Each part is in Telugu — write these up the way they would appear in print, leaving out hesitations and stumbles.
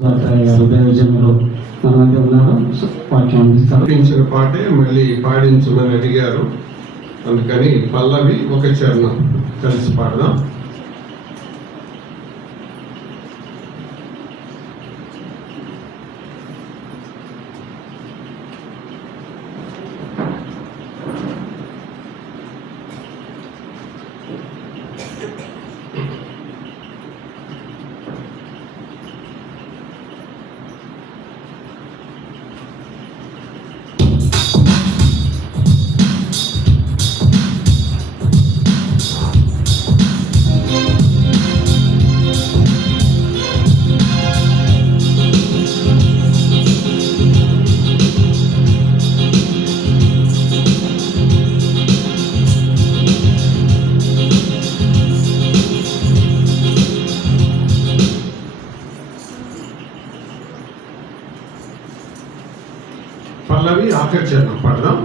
దేవజనులు మన మధ్య ఉన్నారు, వాక్యం అందిస్తారు. పాడించిన పాటే మళ్ళీ పాడించమని అడిగారు, అందుకని పల్లవి ఒక చరణం కలిసి పాడదాం. పల్లవి ఆఖరి చరణం పాడదాం.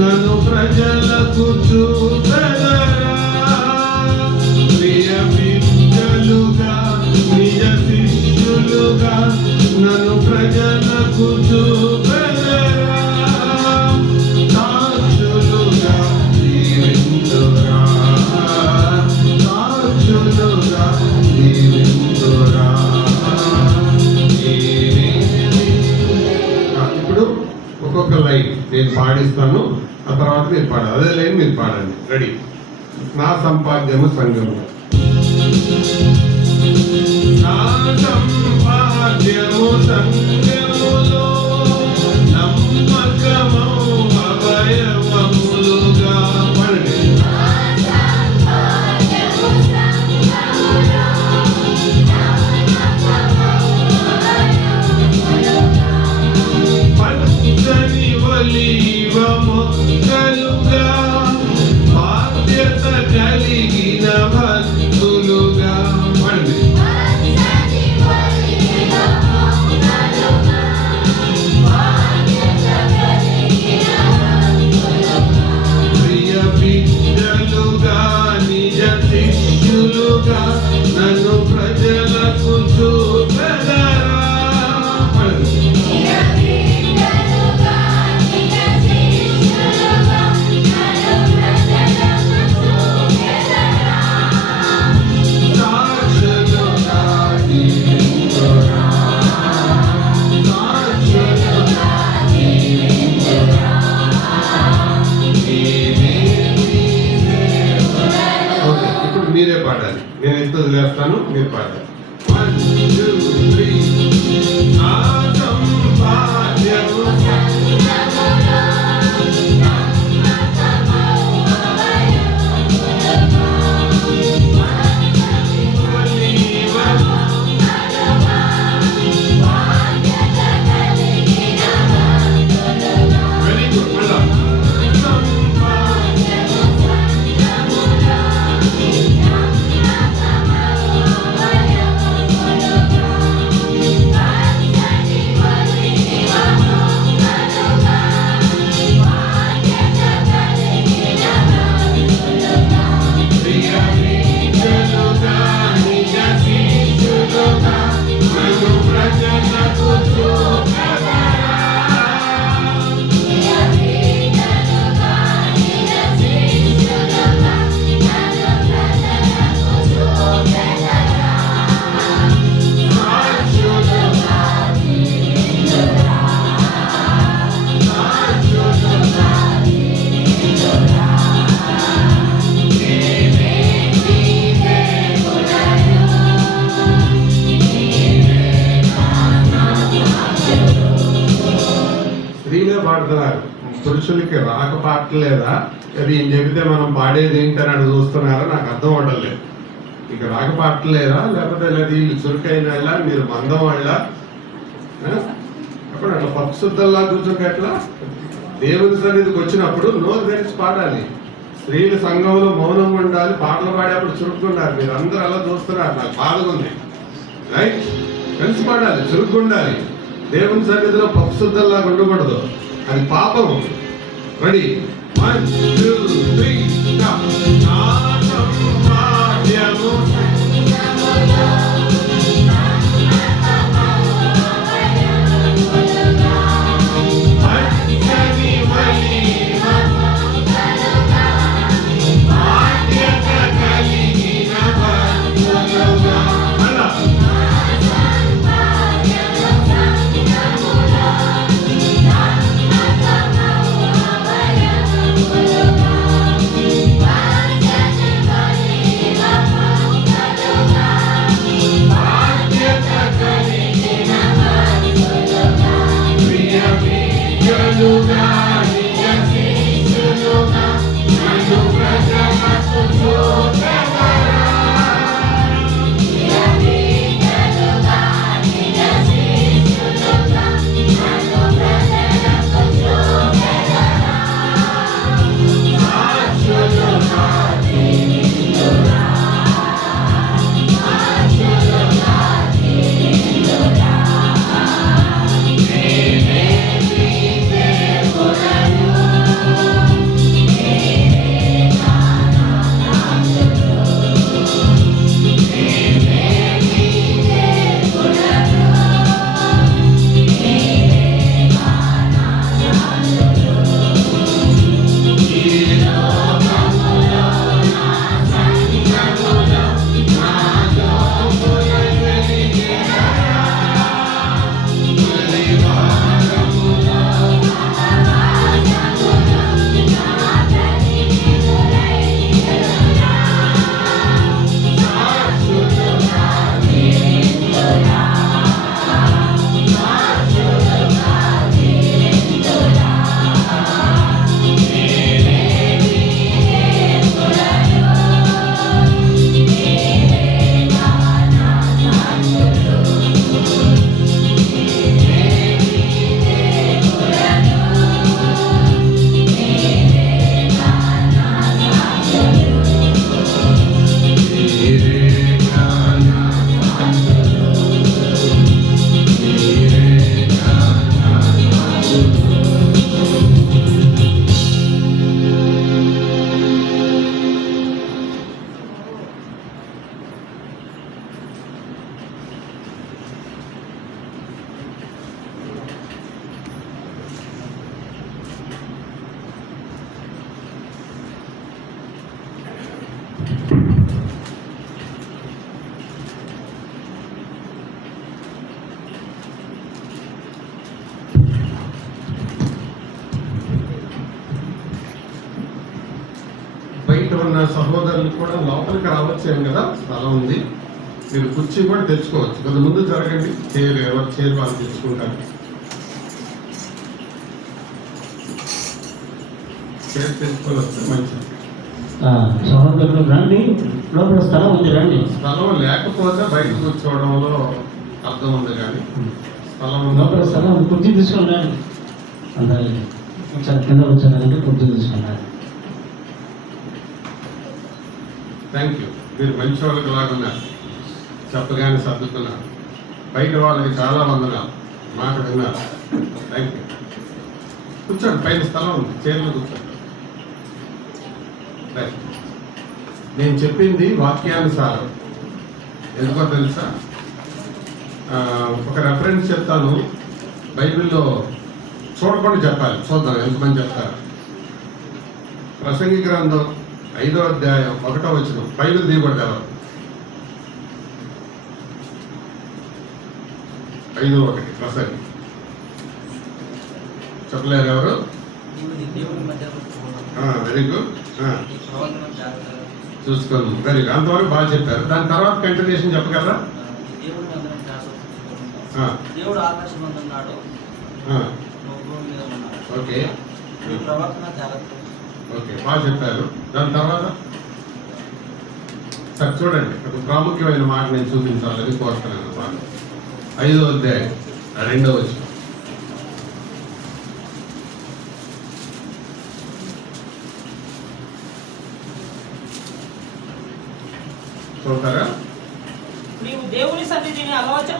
నన్ను ప్రజలకు చూపెదరా, ప్రియ బిడ్డలుగా నిజ శిష్యులుగా నన్ను ప్రజలకు చూపెదరా, సాక్షులుగా జీవించురా, సాక్షులుగా జీవించురా. ఇప్పుడు ఒక్కొక్క లైన్ నేను పాడిస్తాను, ఆ తర్వాత మీరు పాడాలి. అదే లైన్ మీరు పాడండి. రెడీ? నా సంపాద్యము సంఘము, నా సంపాద్యము సంఘములో నమ్మకము అవయవములుగా పాడండి. పచ్చని ఒలీవ మొక్కలుగా బాధ్యత కలిగిన భక్తులుగా పాడండి. ప్రియ బిడ్డలుగా నిజ శిష్యులుగా నన్ను ప్రజలకు చూపెదరా, పాడండి. మీరే పాడాలి. నేను ఎంత వదిలేస్తాను, మీరు పాడాలి. 1, 2, 3. నా సంపాద్యము స్త్రీలే పాడుతున్నారు. పురుషులకి రాక పాటలేదా? అది ఈయన చెబితే మనం పాడేది ఏంటని అని చూస్తున్నారా? నాకు అర్థం అవ్వట్లేదు. ఇక రాక పాటలేదా, లేకపోతే వీళ్ళు చురుకైన వాళ్ళ, మీరు మందం వాళ్ళ? అప్పుడు అట్లా పక్షుద్దల్లా కూర్చోక ఎట్లా? దేవుని సన్నిధికి వచ్చినప్పుడు నోరు తెరిచి పాడాలి. స్త్రీల సంఘంలో మౌనం ఉండాలి. పాటలు పాడేప్పుడు చురుక్కున్నారు. మీరు అందరూ అలా చూస్తున్నారు, నాకు బాధగా ఉంది. రైట్, కలిసి పాడాలి, చురుక్కుండాలి. దేవుని సన్నిధిలో పక్షుద్దల్లా ఉండకూడదు, అది పాపం. రెడీ, 1, 2, 3. సహోదరులు కూడా లోపలికి రావచ్చేమో కదా, స్థలం ఉంది. మీరు కుర్చీ కూడా తెచ్చుకోవచ్చు. కొద్ది ముందు జరగండి, చైర్ ఎవరు చైర్ వాళ్ళు తెచ్చుకుంటారు. చైర్ తెచ్చుకొని వస్తే మంచిది. సహోదరులు రండి, లోపల స్థలం ఉంది, రండి. స్థలం లేకపోతే బయట కూర్చోవడంలో అర్థం ఉంది, కానీ స్థలం లోపల స్థలం ఉంది, కుర్చీ తీసుకొని రండి. అందరూ కింద వచ్చారంటే కుర్చీ తీసుకున్నారు. Thank you. మీరు మంచి వాళ్ళకి లాగున్నారు, చెప్పగానే సర్దుకున్నారు. బయట వాళ్ళకి చాలా వందనాలు, మాట విన్నారు. Thank you. కూర్చోండి, పైన స్థలం ఉంది, చైర్లో కూర్చోండి. నేను చెప్పింది వాక్యానుసారం. ఎందుకో తెలుసా? ఒక రెఫరెన్స్ చెప్తాను. బైబిల్లో చూడకుండా చెప్పాలి, చూద్దాం ఎంతమంది చెప్తారు. ప్రసంగి గ్రంథం 5వ అధ్యాయం 1వ వచనం. బైబిల్ తీయబడ్డారు 5:1 ప్రసంగి. చెప్పలేరు ఎవరు? వెరీ గుడ్, చూసుకోండి. వెరీ గుడ్, అంతవరకు బాగా చెప్పారు. దాని తర్వాత కంటిన్యూషన్ చెప్పగలరా? దేవుడు ఆకాశమందు ఉన్నాడు, భూమి మీద ఉన్నాడు. ఓకే నీ ప్రవర్తన జాగ్రత్త. ఓకే, బాగా చెప్పారు. దాని తర్వాత సరే చూడండి, ఒక ప్రాముఖ్యమైన మాట నేను చూపించాలని కోరుతున్నాను. వాళ్ళు 5వ అధ్యాయం 2వ వచనం. చూస్తారా? నీవు దేవుని సన్నిధిని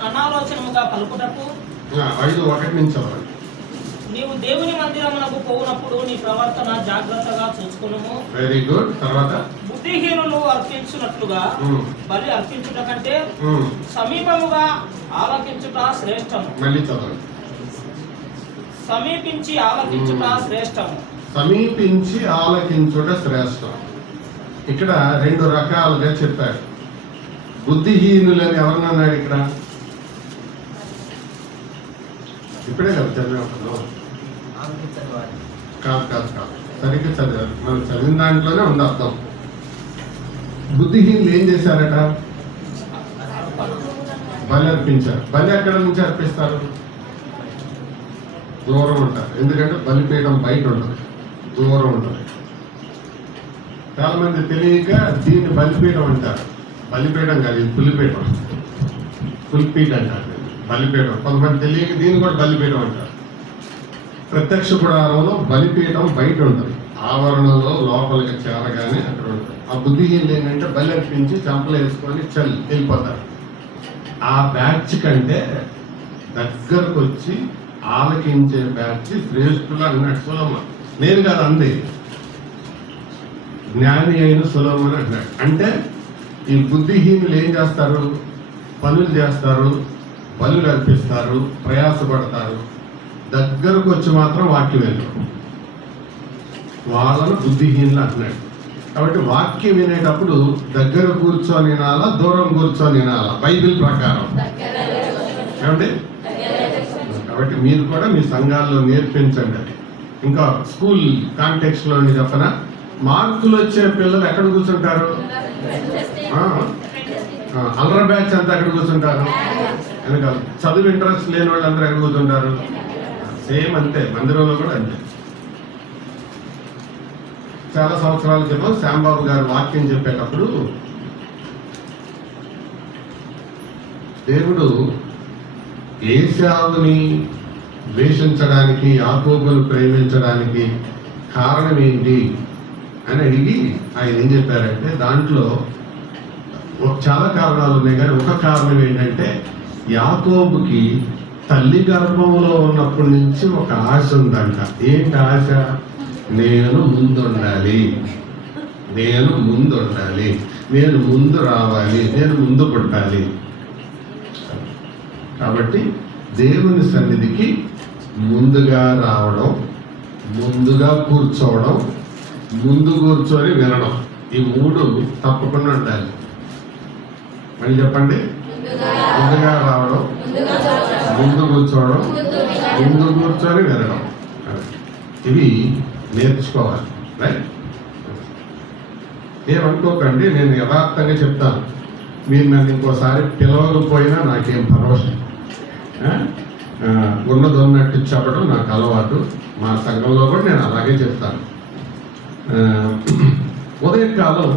అనాలోచనముగా పలుకుటకు 5:1 నుంచి చదవండి. నీవు దేవుని మందిరమునకు పోవునప్పుడు నీ ప్రవర్తన జాగ్రత్తగా చూసుకునుము. Very good. తర్వాత బుద్ధిహీనులు అర్పించున్నట్లుగా బలి అర్పించుట కంటే సమీపముగా ఆలకించుట శ్రేష్టము. మళ్ళీ చదవండి. సమీపించి ఆలకించుట శ్రేష్టము. సమీపించి ఆలకించుట శ్రేష్టం. ఇక్కడ 2 రకాలుగా చెప్పారు. బుద్ధిహీనులని ఎవరినన్నాడు ఇక్కడ? ఇప్పుడే కదా చదివాం. కాదు, సరిగ్గా చదివారు. మనం చదివిన దాంట్లోనే ఉంది అర్థం. బుద్ధిహీనులు ఏం చేశారట? బలి అర్పించారు. బలి ఎక్కడ నుంచి అర్పిస్తారు? దూరం ఉంటారు. ఎందుకంటే బలిపీఠం బయట ఉంటుంది, దూరం ఉంటుంది. చాలా మంది తెలియక దీన్ని బలిపీఠం అంటారు. బలిపీఠం కాదు, ఇది పులిపీఠం. పులిపీఠ అంటారు, బలిపీఠం. కొంతమంది తెలియక దీన్ని కూడా బలిపీఠం అంటారు. ప్రత్యక్ష గుడారంలో బలిపీఠం బయట ఉంటుంది, ఆవరణలో లోపలికి చేరగానే అక్కడ ఉంటుంది. ఆ బుద్ధిహీనులు ఏంటంటే బలి అర్పించి చంపలు వేసుకొని వెళ్ళిపోతారు. ఆ బ్యాచ్ కంటే దగ్గరకు వచ్చి ఆలకించే బ్యాచ్ శ్రేష్ఠులు అన్నాడు సొలొమోను. నేను కాదు అంది, జ్ఞాని అయిన సొలొమోను అన్నాడు. అంటే ఈ బుద్ధిహీనులు ఏం చేస్తారు? పనులు చేస్తారు, బలులు అర్పిస్తారు, ప్రయాసపడతారు, దగ్గరకు వచ్చి మాత్రం వాక్యం వినరు. వాళ్ళను బుద్ధిహీనులు అంటున్నాడు. కాబట్టి వాక్యం వినేటప్పుడు దగ్గర కూర్చొని వినాలా, దూరం కూర్చొని వినాలా? బైబిల్ ప్రకారం ఏమండి? కాబట్టి మీరు కూడా మీ సంఘాల్లో నేర్పించండి. అది ఇంకా స్కూల్ కాంటెక్స్ట్ లో చెప్పనా, మార్కులు వచ్చే పిల్లలు ఎక్కడ కూర్చుంటారు? అల్లర బ్యాచ్ అంతా ఎక్కడ కూర్చుంటారు? వెనకాల. చదువు ఇంట్రెస్ట్ లేని వాళ్ళు అందరూ ఎక్కడ కూర్చుంటారు? సేమ్ అంతే, మందిరంలో కూడా అంతే. చాలా సంవత్సరాల క్రితం శ్యాంబాబు గారు వాక్యం చెప్పేటప్పుడు దేవుడు ఏశావుని ద్వేషించడానికి, యాకోబును ప్రేమించడానికి కారణం ఏంటి అని అడిగి ఆయన ఏం చెప్పారంటే, దాంట్లో చాలా కారణాలు ఉన్నాయి, కానీ ఒక కారణం ఏంటంటే యాకోబుకి తల్లి గర్భంలో ఉన్నప్పటి నుంచి ఒక ఆశ ఉందంట. ఏంటి ఆశ? నేను ముందుండాలి, నేను ముందుండాలి, నేను ముందు రావాలి, నేను ముందు పుట్టాలి. కాబట్టి దేవుని సన్నిధికి ముందుగా రావడం, ముందుగా కూర్చోవడం, ముందు కూర్చొని వినడం, ఈ 3 తప్పకుండా ఉండాలి. మళ్ళీ చెప్పండి. ముందుగా రావడం, ముందు కూర్చోవడం, ముందు కూర్చొని వినడం. ఇవి నేర్చుకోవాలి, రైట్? ఏమనుకోకండి, నేను యథార్థంగా చెప్తాను. మీరు నన్ను ఇంకోసారి పిలవకపోయినా నాకేం పర్వాలేదు. ఉన్నదొన్నట్టు చెప్పడం నాకు అలవాటు. మా సంఘంలో కూడా నేను అలాగే చెప్తాను. ఉదయకాలం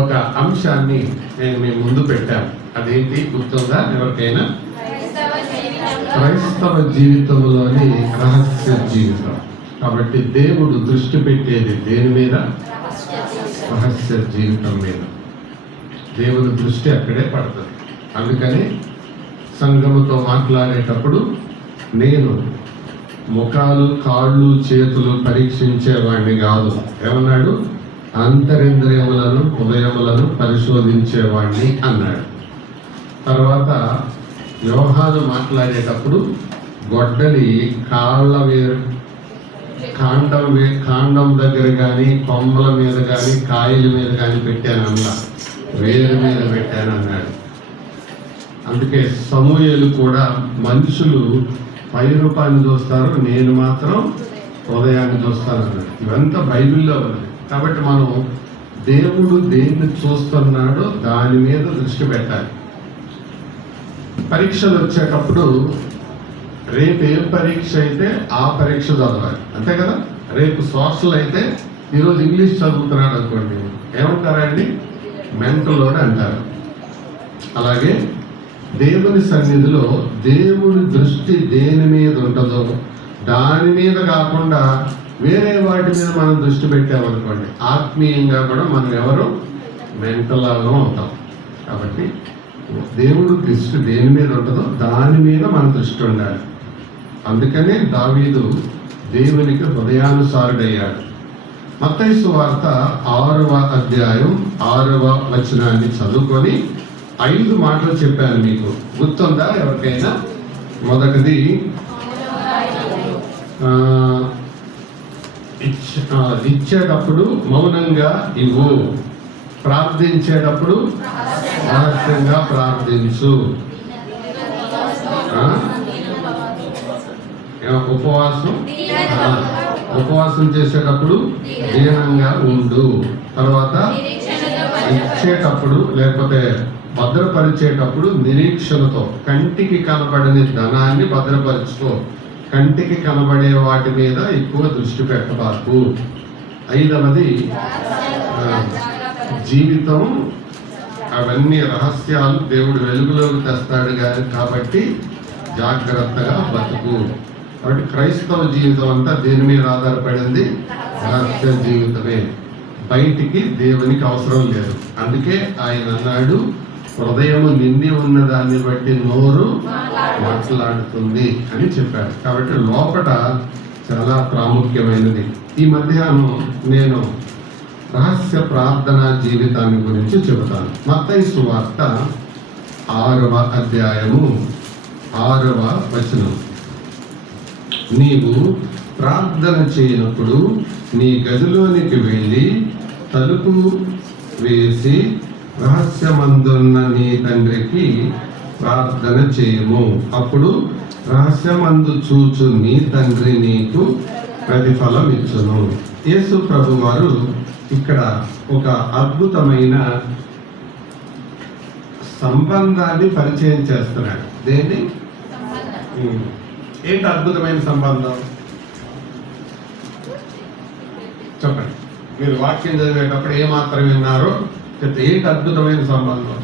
ఒక అంశాన్ని నేను మీ ముందు పెట్టాను. అదేంటి గుర్తుందా ఎవరికైనా? క్రైస్తవ జీవితంలోని రహస్య జీవితం. కాబట్టి దేవుడు దృష్టి పెట్టేది దేని మీద? రహస్య జీవితం మీద. దేవుని దృష్టి అక్కడే పడుతుంది. అందుకని సంఘముతో మాట్లాడేటప్పుడు నేను ముఖాలు, కాళ్ళు, చేతులు పరీక్షించేవాడిని కాదు. ఏమన్నాడు? అంతరింద్రియములను, హృదయములను పరిశోధించేవాడిని అన్నాడు. తర్వాత యోహాను మాట్లాడేటప్పుడు గొడ్డలి కాండం దగ్గర కానీ, కొమ్మల మీద కానీ, కాయల మీద కానీ పెట్టాను అన్నా, వేరు మీద పెట్టాను అన్నాడు. అందుకే సమూయేలు కూడా మనుషులు పై రూపాన్ని చూస్తారు, నేను మాత్రం హృదయాన్ని చూస్తాను అన్నాడు. ఇవంతా బైబిల్లో ఉన్నది. కాబట్టి మనం దేవుడు దేన్ని చూస్తున్నాడో దాని మీద దృష్టి పెట్టాలి. పరీక్షలు వచ్చేటప్పుడు రేపు ఏం పరీక్ష అయితే ఆ పరీక్ష చదవాలి, అంతే కదా. రేపు సోషల్ అయితే ఈరోజు ఇంగ్లీష్ చదువుతున్నాడు అనుకోండి, ఏమంటారండి? మెంటల్ లోడ్ అంటారు. అలాగే దేవుని సన్నిధిలో దేవుని దృష్టి దేని మీద ఉంటుందో దాని మీద కాకుండా వేరే వాటి మీద మనం దృష్టి పెట్టామనుకోండి, ఆత్మీయంగా కూడా మనం ఎవరు మెంటల్ లాగా ఉంటాం. కాబట్టి దేవుడు దృష్టి దేని మీద ఉంటుందో దాని మీద మన దృష్టి ఉండాలి. అందుకనే దావీదు దేవునికి హృదయానుసారుడయ్యాడు. మత్తయి సువార్త 6వ అధ్యాయం 6వ వచనాన్ని చదువుకొని 5 మాటలు చెప్పాను మీకు. గుర్తుందా ఎవరికైనా? మొదటిది ఇచ్చేటప్పుడు మౌనంగా ఇవ్వు, ప్రార్థించేటప్పుడు రహస్యంగా ప్రార్థించు, ఉపవాసం చేసేటప్పుడు దీనంగా ఉండు. తర్వాత ఇచ్చేటప్పుడు లేకపోతే భద్రపరిచేటప్పుడు నిరీక్షణతో, కంటికి కనబడని ధనాన్ని భద్రపరుచుకో, కంటికి కనబడే వాటి మీద ఎక్కువ దృష్టి పెట్టబాకు. 5వది జీవితం, అవన్నీ రహస్యాలు దేవుడు వెలుగులోకి తెస్తాడు కాబట్టి జాగ్రత్తగా బతుకు. కాబట్టి క్రైస్తవ జీవితం అంతా దేని మీద ఆధారపడింది? రహస్య జీవితమే. బయటికి దేవునికి అవసరం లేదు. అందుకే ఆయన అన్నాడు, హృదయము నిండి ఉన్న దాన్ని బట్టి నోరు మాట్లాడుతుంది అని చెప్పారు. కాబట్టి లోపట చాలా ప్రాముఖ్యమైనది. ఈ మధ్యాహ్నం నేను రహస్య ప్రార్థనా జీవితాన్ని గురించి చెబుతాను. మత్తయి సువార్త 6వ అధ్యాయము 6వ వచనం. నీవు ప్రార్థన చేయనప్పుడు నీ గదిలోనికి వెళ్ళి తలుపు వేసి రహస్యమందున్న నీ తండ్రికి ప్రార్థన చేయము. అప్పుడు రహస్యమందు చూచు నీ తండ్రి నీకు ప్రతిఫలం ఇచ్చును. యేసు ప్రభు వారు ఇక్కడ ఒక అద్భుతమైన సంబంధాన్ని పరిచయం చేస్తున్నాడు. దేన్ని? ఏంటి అద్భుతమైన సంబంధం? చెప్పండి. మీరు వాక్యం చదివేటప్పుడు ఏమాత్రం విన్నారో చెప్తే ఏంటి అద్భుతమైన సంబంధం?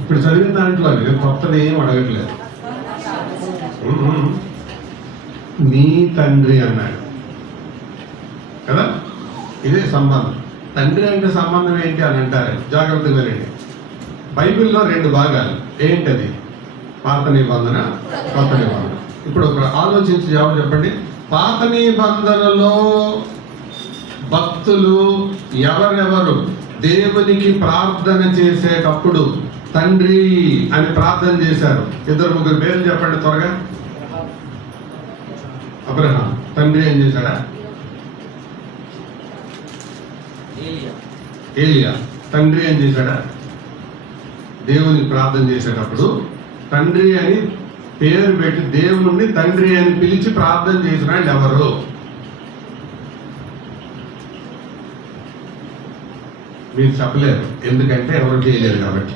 ఇప్పుడు చదివిన దాంట్లో నేను కొత్తది ఏం అడగట్లేదు. నీ తండ్రి అన్నాడు కదా, ఇదే సంబంధం. తండ్రి అంటే సంబంధం ఏంటి అని అంటారు. జాగ్రత్తగా వినండి. బైబిల్లో 2 భాగాలు. ఏంటది? పాత నిబంధన, కొత్త నిబంధన. ఇప్పుడు ఒక ఆలోచించి జవాబు చెప్పండి. పాత నిబంధనలో భక్తులు ఎవరెవరు దేవునికి ప్రార్థన చేసేటప్పుడు తండ్రి అని ప్రార్థన చేశారు? 2-3 పేర్లు చెప్పండి త్వరగా. అబ్రహాం తండ్రి ఏం చేశాడా? ఏలియా తండ్రి ఏం చేశాడా? దేవునికి ప్రార్థన చేసేటప్పుడు తండ్రి అని పేరు పెట్టి దేవుణ్ణి తండ్రి అని పిలిచి ప్రార్థన చేసిన ఎవరు? మీరు చెప్పలేరు, ఎందుకంటే ఎవరు చేయలేరు కాబట్టి.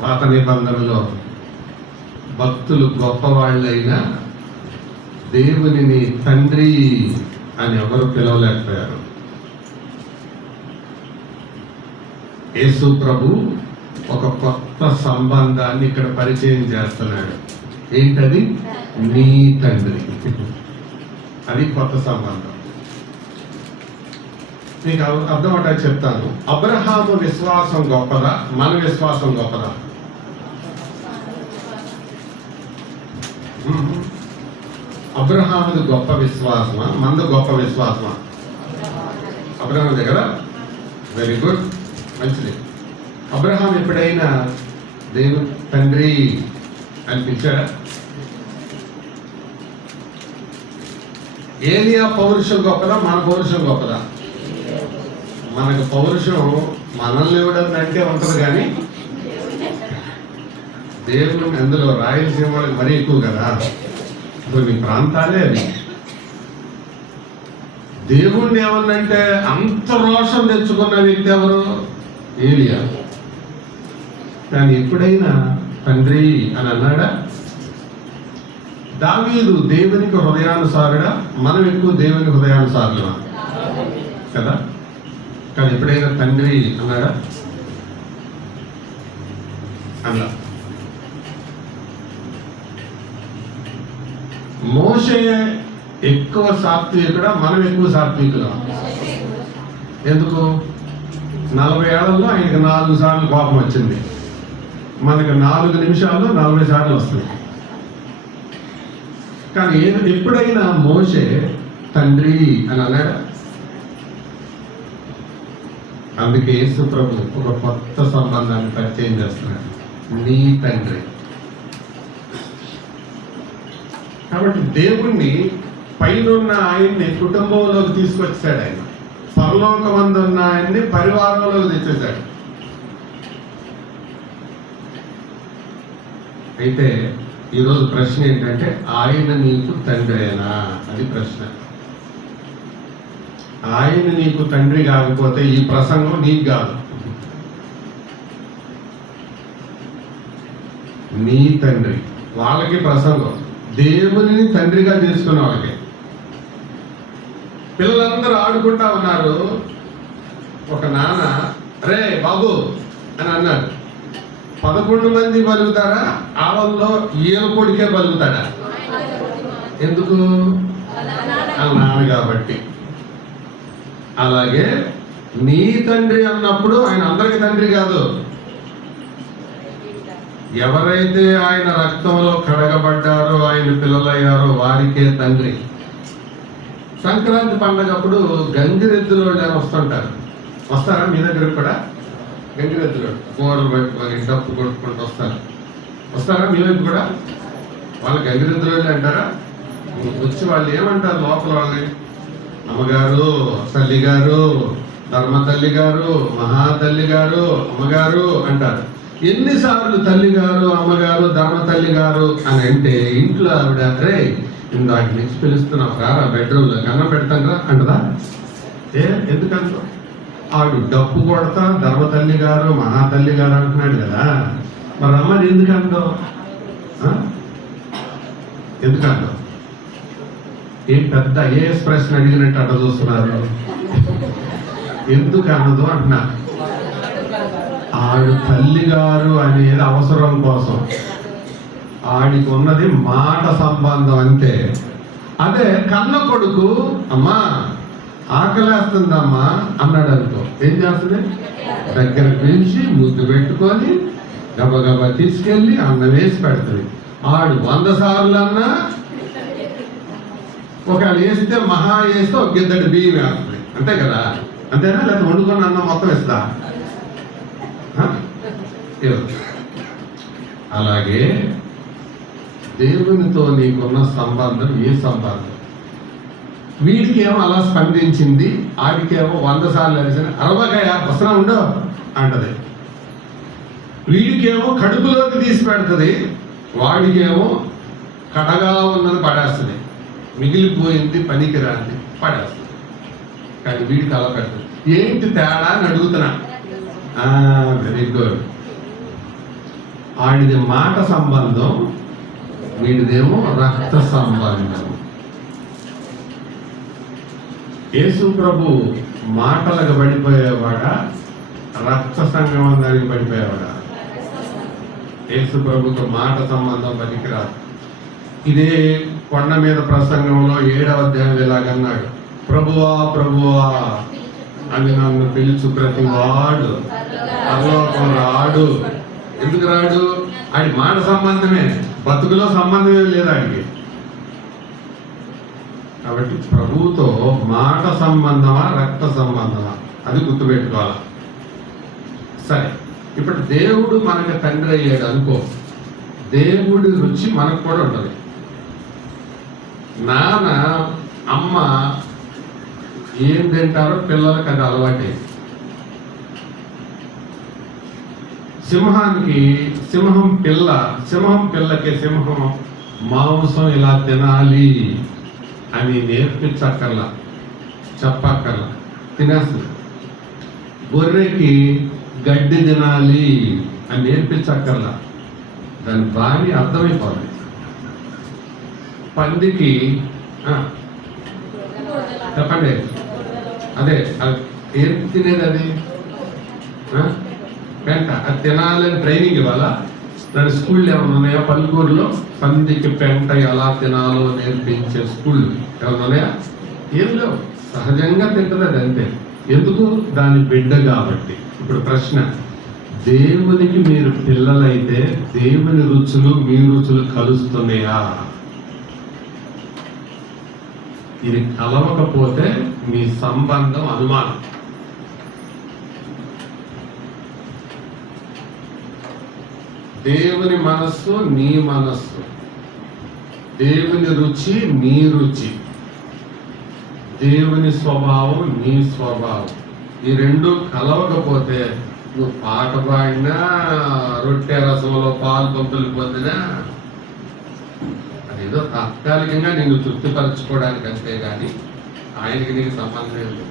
పాత నిబంధనలో భక్తులు గొప్పవాళ్ళైనా దేవునిని తండ్రి అని ఎవరు పిలవలేకపోయారు. యేసు ప్రభు ఒక కొత్త సంబంధాన్ని ఇక్కడ పరిచయం చేస్తున్నాడు. ఏంటది? నీ తండ్రి. అది కొత్త సంబంధం. మీకు అర్థమవుతా చెప్తాను. అబ్రహాము విశ్వాసం గొప్పదా, మన విశ్వాసం గొప్పదా? అబ్రహాముది గొప్ప విశ్వాసమా, మనది గొప్ప విశ్వాసమా? అబ్రహాముదే కదా. వెరీ గుడ్, మంచిది. అబ్రహాం ఎప్పుడైనా దేవుని తండ్రి అనిపించాడా? ఏలియా పౌరుషం గొప్పదా, మన పౌరుషం గొప్పదా? మనకు పౌరుషం మనల్ని ఇవ్వడం అంటే ఉంటుంది, కానీ దేవుని అందులో రాయలసీమ వాళ్ళకి మరీ ఎక్కువ కదా, కొన్ని ప్రాంతాలే అవి. దేవుణ్ణి ఏమన్నంటే అంత రోషం తెచ్చుకున్న వ్యక్తి ఎవరు? ఏలియా. కానీ ఎప్పుడైనా తండ్రి అని అన్నాడా? దావీదు దేవునికి హృదయానుసారుడా, మనం ఎక్కువ దేవునికి హృదయానుసారులమా కదా? కానీ ఎప్పుడైనా తండ్రి అన్నాడా? అన్నా. మోషే ఎక్కువ సాత్వికుడా, మనం ఎక్కువ సాత్వికులా? ఎందుకు? 40 ఏళ్లలో ఆయనకి 4 సార్లు కోపం వచ్చింది, మనకు 4 నిమిషాల్లో 40 సార్లు వస్తుంది. కానీ ఎప్పుడైనా మోషే తండ్రి అని అన్నాడా? అందుకే యేసు ప్రభు ఒక కొత్త సంబంధాన్ని పరిచయం చేస్తున్నాడు, నీ తండ్రి. కాబట్టి దేవుణ్ణి పైనున్న ఆయన్ని కుటుంబంలోకి తీసుకొచ్చాడు. ఆయన పరలోకమందున్న ఆయన్ని పరివారంలోకి తెచ్చేశాడు. అయితే ఈరోజు ప్రశ్న ఏంటంటే, ఆయన నీకు తండ్రేనా? అది ప్రశ్న. ఆయన నీకు తండ్రి కాకపోతే ఈ ప్రసంగం నీకు కాదు. నీ తండ్రి వాళ్ళకి ప్రసంగం, దేవుని తండ్రిగా చేసుకున్న వాళ్ళకి. పిల్లలందరూ ఆడుకుంటా ఉన్నారు. ఒక నాన్న రే బాబు అని అన్నాడు. 11 మంది బలుగుతారా? ఆవల్లో ఈయన కొడుకే బలుగుతాడా? ఎందుకు? ఆ నాన్న కాబట్టి. అలాగే నీ తండ్రి అన్నప్పుడు ఆయన అందరికి తండ్రి కాదు. ఎవరైతే ఆయన రక్తంలో కడగబడ్డారో, ఆయన పిల్లలయ్యారో వారికే తండ్రి. సంక్రాంతి పండగప్పుడు గంగిరెద్దులో వస్తుంటారు. వస్తారా మీ దగ్గరకు కూడా? గంగిరెద్దులో కూరలు పెట్టుకొని డప్పు కొట్టుకుంటూ వస్తారా మీ వైపు కూడా? వాళ్ళు గంగిరెద్దులో అంటారా? వచ్చి వాళ్ళు ఏమంటారు లోపల వాళ్ళని? అమ్మగారు, తల్లి గారు, ధర్మ తల్లి గారు, మహాతల్లి గారు, అమ్మగారు అంటారు. ఎన్నిసార్లు తల్లి గారు, అమ్మగారు, ధర్మ తల్లి గారు అని అంటే ఇంట్లో ఆవిడ రే ఇందాక నుంచి పిలుస్తున్నావు రారా బెడ్రూమ్లో అన్నం పెడతాను రా అంటదా? ఎందుకంటో ఆవిడ డప్పు కొడతా ధర్మ తల్లి గారు, మహాతల్లి గారు అంటున్నాడు కదా, మరి అమ్మని ఎందుకంటో? ఎందుకంటో? ఏం పెద్ద ఐఏఎస్ ప్రశ్న అడిగినట్టు అట్ట చూస్తున్నారు. ఎందుకు అనదు అంటున్నా. ఆవిడ తల్లి గారు అనేది అవసరం కోసం, ఆడికి ఉన్నది మాట సంబంధం అంతే. అదే కన్న కొడుకు అమ్మా ఆకలేస్తుందమ్మా అన్నాడు అనుకో, ఏం చేస్తుంది? దగ్గర పిలిచి ముద్దు పెట్టుకొని గబగబా తీసుకెళ్ళి అన్నం వేసి పెడుతుంది. ఆడు 100 సార్లు అన్నా ఒకవేళ వేస్తే మహా వేస్తే ఒక గిద్దటి బియ్యం వేస్తుంది, అంతే కదా? అంతేనా? లేదా వండుకొని అన్నం మొత్తం ఇస్తా? అలాగే దేవునితో నీకున్న సంబంధం ఏ సంబంధం? వీడికేమో అలా స్పందించింది, ఆడికేమో 100 సార్లు అరిసిన 60 వస్త్రం ఉండో అంటది. వీడికేమో కడుపులోకి తీసి పెడుతుంది, వాడికేమో కడగా ఉన్నది పడేస్తుంది, మిగిలిపోయింది పనికి రాంది. పడేస్తుంది. కానీ వీడికి అలా పెట్టదు. ఏంటి తేడా అని అడుగుతున్నా. Very good. ఆడిది మాట సంబంధం, వీడిదేమో రక్త సంబంధం. యేసు ప్రభు మాటలకు పడిపోయేవాడా, రక్త సంబంధానికి పడిపోయేవాడా? యేసు ప్రభుతో మాట సంబంధం పనికిరాదు. ఇదే కొండ మీద ప్రసంగంలో 7వ అధ్యాయం ఇలాగన్నాడు, ప్రభువా ప్రభువా అని నన్ను పిలుచు ప్రతి వాడు పరలోకం రాడు. ఎందుకు రాడు? ఆడి మాట సంబంధమే, బతుకులో సంబంధమే లేదు ఆడికి. కాబట్టి ప్రభువుతో మాట సంబంధమా రక్త సంబంధమా అది గుర్తుపెట్టుకోవాలి. సరే, ఇప్పుడు దేవుడు మనకి తండ్రి అయ్యాడు అనుకో, దేవుడి రుచి మనకు కూడా ఉంటుంది. నాన్న అమ్మ ఏం తింటారో పిల్లలకి అది అలవాటే. సింహం పిల్లకి సింహం మాంసం ఇలా తినాలి అని నేర్పించక్కర్లా, చెప్పక్కర్లా, తినేస్తుంది. గొర్రెకి గడ్డి తినాలి అని నేర్పించక్కర్లా, దాని బాగా అర్థమైపోతుంది. పందికి చెప్పండి, అదే అది ఏం తినేది, అది పెంట, అది తినాలని ట్రైనింగ్ ఇవ్వాలా? దాని స్కూళ్ళు ఏమైనా ఉన్నాయా? పల్లెటూరులో పందికి పెంట ఎలా తినాలో నేర్పించే స్కూళ్ళు ఏమైనా ఉన్నాయా? ఏం లేవు, సహజంగా తింటుంది అది అంతే. ఎందుకు? దాని బిడ్డ కాబట్టి. ఇప్పుడు ప్రశ్న, దేవునికి మీరు పిల్లలైతే దేవుని రుచులు మీ రుచులు కలుస్తున్నాయా? ఇది కలవకపోతే మీ సంబంధం అనుమానం. దేవుని మనస్సు నీ మనస్సు, దేవుని రుచి నీ రుచి, దేవుని స్వభావం నీ స్వభావం, ఈ రెండు కలవకపోతే నువ్వు పాట పాడినా, రొట్టె రసంలో పాలు పంపులు పొందినా అదేదో తాత్కాలికంగా నిన్ను తృప్తిపరచుకోవడానికి అంతే కానీ ఆయనకి నీకు సంబంధం లేదు.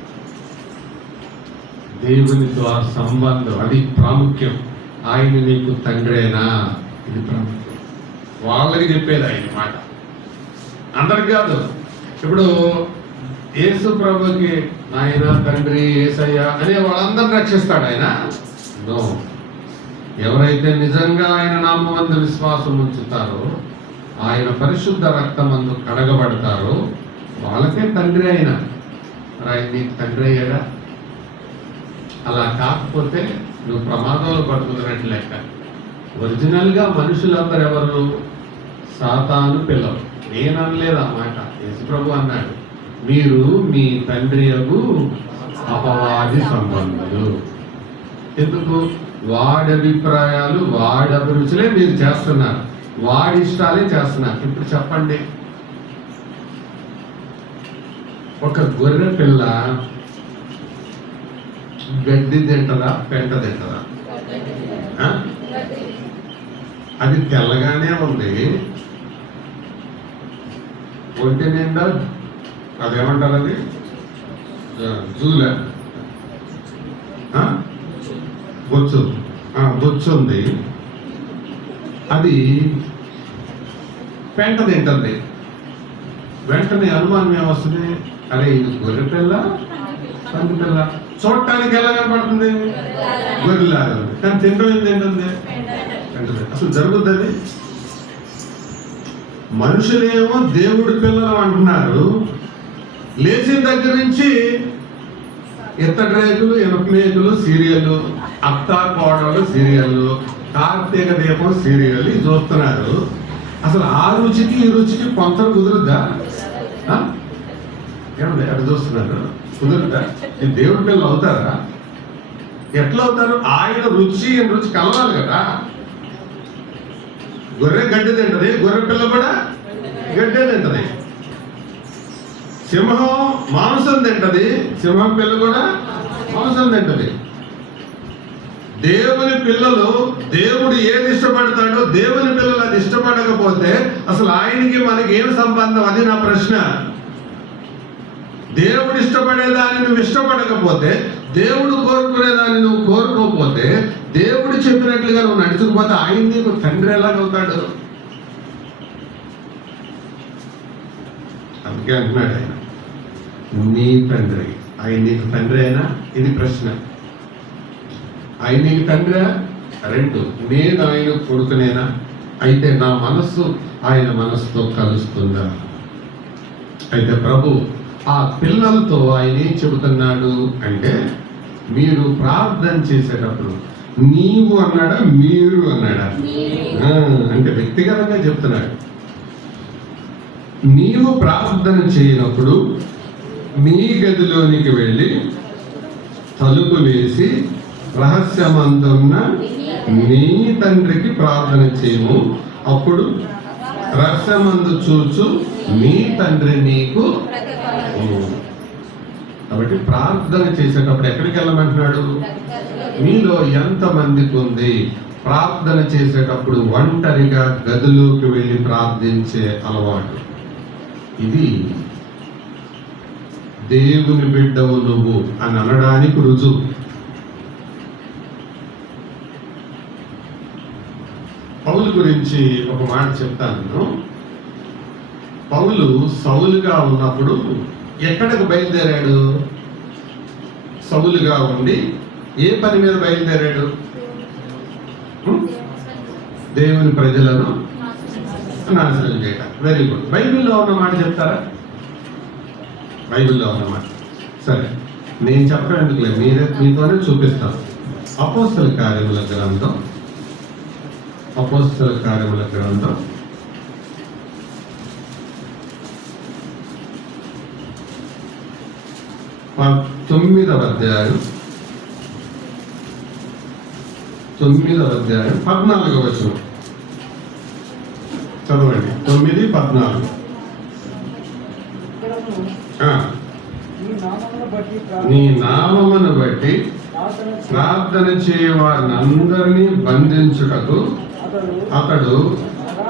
దేవునితో ఆ సంబంధం అది ప్రాముఖ్యం. ఆయన నీకు తండ్రేనా, ఇది ప్రాముఖ్యం. వాళ్ళకి చెప్పేది ఆయన మాట, అందరికి కాదు. ఇప్పుడు యేసు ప్రభుకి ఆయన తండ్రి యేసయ్య అనే వాళ్ళందరిని రక్షిస్తాడు ఆయన? నో. ఎవరైతే నిజంగా ఆయన నామమందు విశ్వాసం ఉంచుతారో, ఆయన పరిశుద్ధ రక్తమందు కడగబడతారో వాళ్ళకే తండ్రి అయినా. ఆయన నీకు తండ్రి అయ్యాడా? అలా కాకపోతే నువ్వు ప్రమాదంలో పడుతున్నట్టు లెక్క. ఒరిజినల్గా మనుషులందరూ ఎవరు? సాతాను పిల్లలు. నేను అనలేదు ఆ మాట, యేసుప్రభు అన్నాడు, మీరు మీ తండ్రి యగు అపవాది సంబంధులు. ఎందుకు? వాడి అభిప్రాయాలు వాడి అభిరుచులే మీరు చేస్తున్నారు, వాడి ఇష్టాలే చేస్తున్నారు. ఇప్పుడు చెప్పండి, ఒక గొర్రె పిల్ల గడ్డి తింటదా పెంట తింటదా? అది తెల్లగానే ఉంది, ఒంటి నిండా అదేమంటారు, అది జూల బొచ్చు ఉంది, అది పెంట తింటుంది. వెంటనే అనుమానం ఏమొస్తుంది? అరే ఇది గొర్రె పిల్ల పంది పిల్ల, చూడటానికి ఎలా కనపడుతుంది? గొర్రెలాగా ఉంది, కానీ తింటం ఏం తింటుంది? అసలు జరుగుతుంది అది? మనుషులేమో దేవుడి పిల్లలు అంటున్నారు, లేచిన దగ్గర నుంచి ఇత్తడి ఎనుకలేకులు సీరియల్, అత్తా కోడలు సీరియల్, కార్తీక దీపం సీరియల్ చూస్తున్నారు. అసలు ఆ రుచికి ఈ రుచికి కొంత కుదురుద్దా? ఏమండి అక్కడ చూస్తున్నారు, కుదురుద్దా? ఈ దేవుడి పిల్లలు అవుతారా? ఎట్లా అవుతారు? ఆయన రుచి రుచి కలవాలి కదా. గొర్రె గడ్డి తింటది, గొర్రె పిల్ల కూడా గడ్డే తింటది. సింహం మాంసం తింటది, సింహం పిల్ల కూడా మాంసం తింటది. దేవుని పిల్లలు దేవుడు ఏది ఇష్టపడతాడో దేవుని పిల్లలు అది ఇష్టపడకపోతే అసలు ఆయనకి మనకి ఏం సంబంధం? అది నా ప్రశ్న. దేవుడు ఇష్టపడేదాన్ని నువ్వు ఇష్టపడకపోతే, దేవుడు కోరుకునేదాన్ని నువ్వు కోరుకోకపోతే, దేవుడు చెప్పినట్లుగా నువ్వు నడుచుకుపోతే ఆయన నీకు తండ్రి ఎలాగవుతాడు? అందుకే అంటున్నాడు ఆయన, నీ తండ్రి. ఆయన నీకు తండ్రి అయినా? ఇది ప్రశ్న. ఆయన నీకు తండ్రి? 2, నేను ఆయన కొడుకునేనా? అయితే నా మనస్సు ఆయన మనస్సుతో కలుస్తుందా? అయితే ప్రభు ఆ పిల్లలతో ఆయన ఏం చెబుతున్నాడు అంటే, మీరు ప్రార్థన చేసేటప్పుడు నీవు అన్నాడా, మీరు అన్నాడా? అంటే వ్యక్తిగతంగా చెప్తున్నాడు. నీవు ప్రార్థన చేయనప్పుడు నీ గదిలోనికి వెళ్ళి తలుపు వేసి రహస్యమందున్న నీ తండ్రికి ప్రార్థన చేయము, అప్పుడు రహస్యమందు చూచు నీ తండ్రి నీకు. కాబట్టి ప్రార్థన చేసేటప్పుడు ఎక్కడికి వెళ్ళమంటున్నాడు? మీలో ఎంతమందికి ఉంది ప్రార్థన చేసేటప్పుడు ఒంటరిగా గదిలోకి వెళ్ళి ప్రార్థించే అలవాటు? ఇది దేవుని బిడ్డవు నువ్వు అని అనడానికి రుజువు. పౌలు గురించి ఒక మాట చెప్తాను. పౌలు సౌలుగా ఉన్నప్పుడు ఎక్కడికి బయలుదేరాడు? సౌలుగా ఉండి ఏ పని మీద బయలుదేరాడు? దేవుని ప్రజలను నాశనం చేయడం. Very good. బైబిల్లో ఉన్న మాట చెప్తారా? బైబిల్లో ఉన్న మాట సరే, నేను చెప్పేందుకులే, మీతోనే చూపిస్తాను. అపోస్తల కార్యముల గ్రంథం, అపోస్తల కార్యముల గ్రంథం 9వ అధ్యాయం 14వ వచనం చదవండి. 9:14. నీ నామమును బట్టి ప్రార్థన చేయవారినందరినీ బంధించుటకు అతడు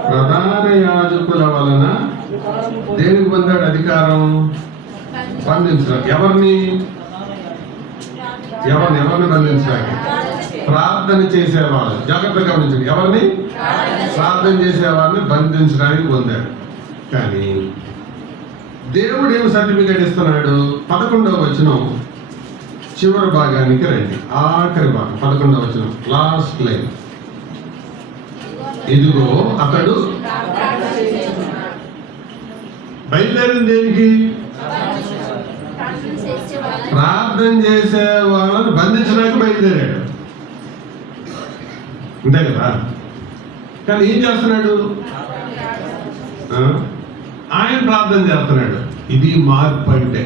ప్రధాన యాజకుల వలన దేనికి పొందాడు అధికారం? బంధించడం. ఎవరిని బంధించడానికి? ప్రార్థన చేసేవాళ్ళు. జాగ్రత్తగా గమనించండి. ఎవరిని? ప్రార్థన చేసేవారిని బంధించడానికి పొందాడు. కానీ దేవుడు ఏం సర్టిఫికేట్ ఇస్తున్నాడు? 11వ వచనం చివరి భాగానికి రండి. ఆఖరి భాగం 11వ వచనం లాస్ట్ లైన్. ఇదిగో అతడు బయలుదేరింది దేనికి? ప్రార్థన చేసే వాళ్ళని బంధించడానికి బయలుదేరాడు. అంతే కదా? కానీ ఏం చేస్తున్నాడు? ఆయన ప్రార్థన చేస్తున్నాడు. ఇది మార్పు. అంటే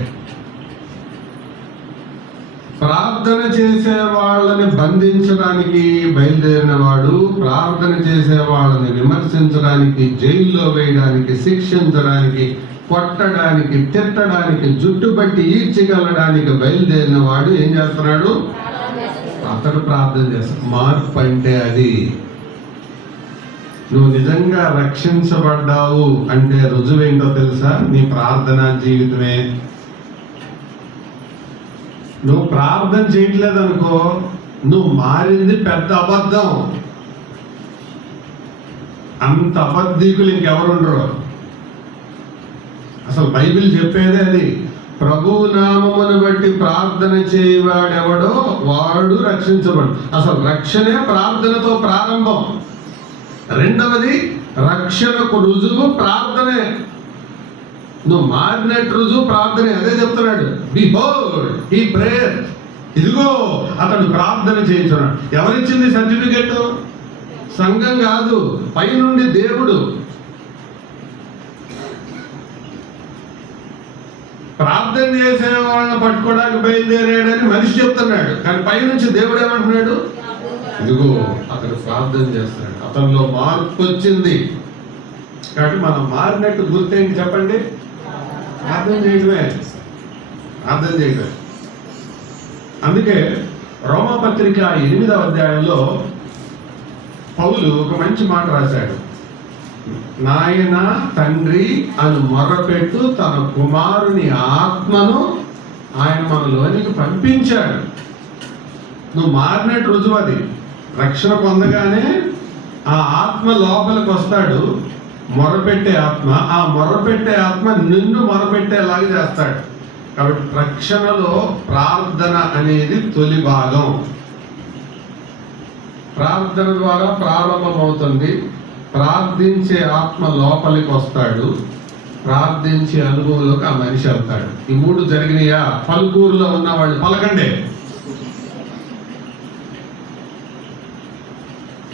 ప్రార్థన చేసే వాళ్ళని బంధించడానికి బయలుదేరిన వాడు ప్రార్థన చేసే వాళ్ళని విమర్శించడానికి, జైల్లో వేయడానికి, శిక్షించడానికి, కొట్టడానికి, తిట్టడానికి, జుట్టుబట్టి ఈడ్చిగలడానికి బయలుదేరిన వాడు ఏం చేస్తున్నాడు? అతడు ప్రార్థన చేస్తాడు. మార్పు అంటే అది. నువ్వు నిజంగా రక్షించబడ్డావు అంటే రుజువేంటో తెలుసా? నీ ప్రార్థనా జీవితమే. నువ్వు ప్రార్థన చేయట్లేదు అనుకో, నువ్వు మారింది పెద్ద అబద్ధం. అంత అబద్ధీకులు ఇంకెవరుండరు. అసలు బైబిల్ చెప్పేదే అది. ప్రభువు నామమును బట్టి ప్రార్థన చేయవాడెవడో వాడు రక్షించబడు. అసలు రక్షణే ప్రార్థనతో ప్రారంభం. రెండవది, రక్షణకు రుజువు ప్రార్థనే. నువ్వు మారినట్టు రుజువు ప్రార్థనే. అదే చెప్తున్నాడు. బిహోల్డ్ హి ప్రేయర్. ఇదిగో అతడు ప్రార్థన చేయించున్నాడు. ఎవరిచ్చింది సర్టిఫికెట్? సంఘం కాదు, పైనుండి దేవుడు. ప్రార్థన చేసే వాళ్ళని పట్టుకోవడానికి బయలుదేరాడని మనిషి చెప్తున్నాడు. కానీ పైనుంచి దేవుడు ఏమంటున్నాడు? ఇదిగో అతడు ప్రార్థన చేస్తున్నాడు. అతనిలో మార్పు వచ్చింది. కాబట్టి మనం మారినట్టు గుర్తేంటి చెప్పండి? ప్రార్థన చేయడమే. ప్రార్థన చేయడమే. అందుకే రోమాపత్రిక 8వ అధ్యాయంలో పౌలు ఒక మంచి మాట రాశాడు. నాయన తండ్రి అని మొర్రపెట్టు తన కుమారుని ఆత్మను ఆయన మనలోనికి పంపించాడు. నువ్వు మారినట్టు రుజువు అది. రక్షణ పొందగానే ఆ ఆత్మ లోపలికి వస్తాడు, మొరపెట్టే ఆత్మ. ఆ మొరపెట్టే ఆత్మ నిన్ను మొరపెట్టేలాగా చేస్తాడు. కాబట్టి రక్షణలో ప్రార్థన అనేది తొలి భాగం. ప్రార్థన ద్వారా ప్రారంభమవుతుంది. ప్రార్థించే ఆత్మ లోపలికి వస్తాడు, ప్రార్థించే అనుభవంలోకి ఆ మనిషి వెళ్తాడు. ఈ మూడు జరిగినాయా? పలుకూరులో ఉన్న వాళ్ళు పలకండే.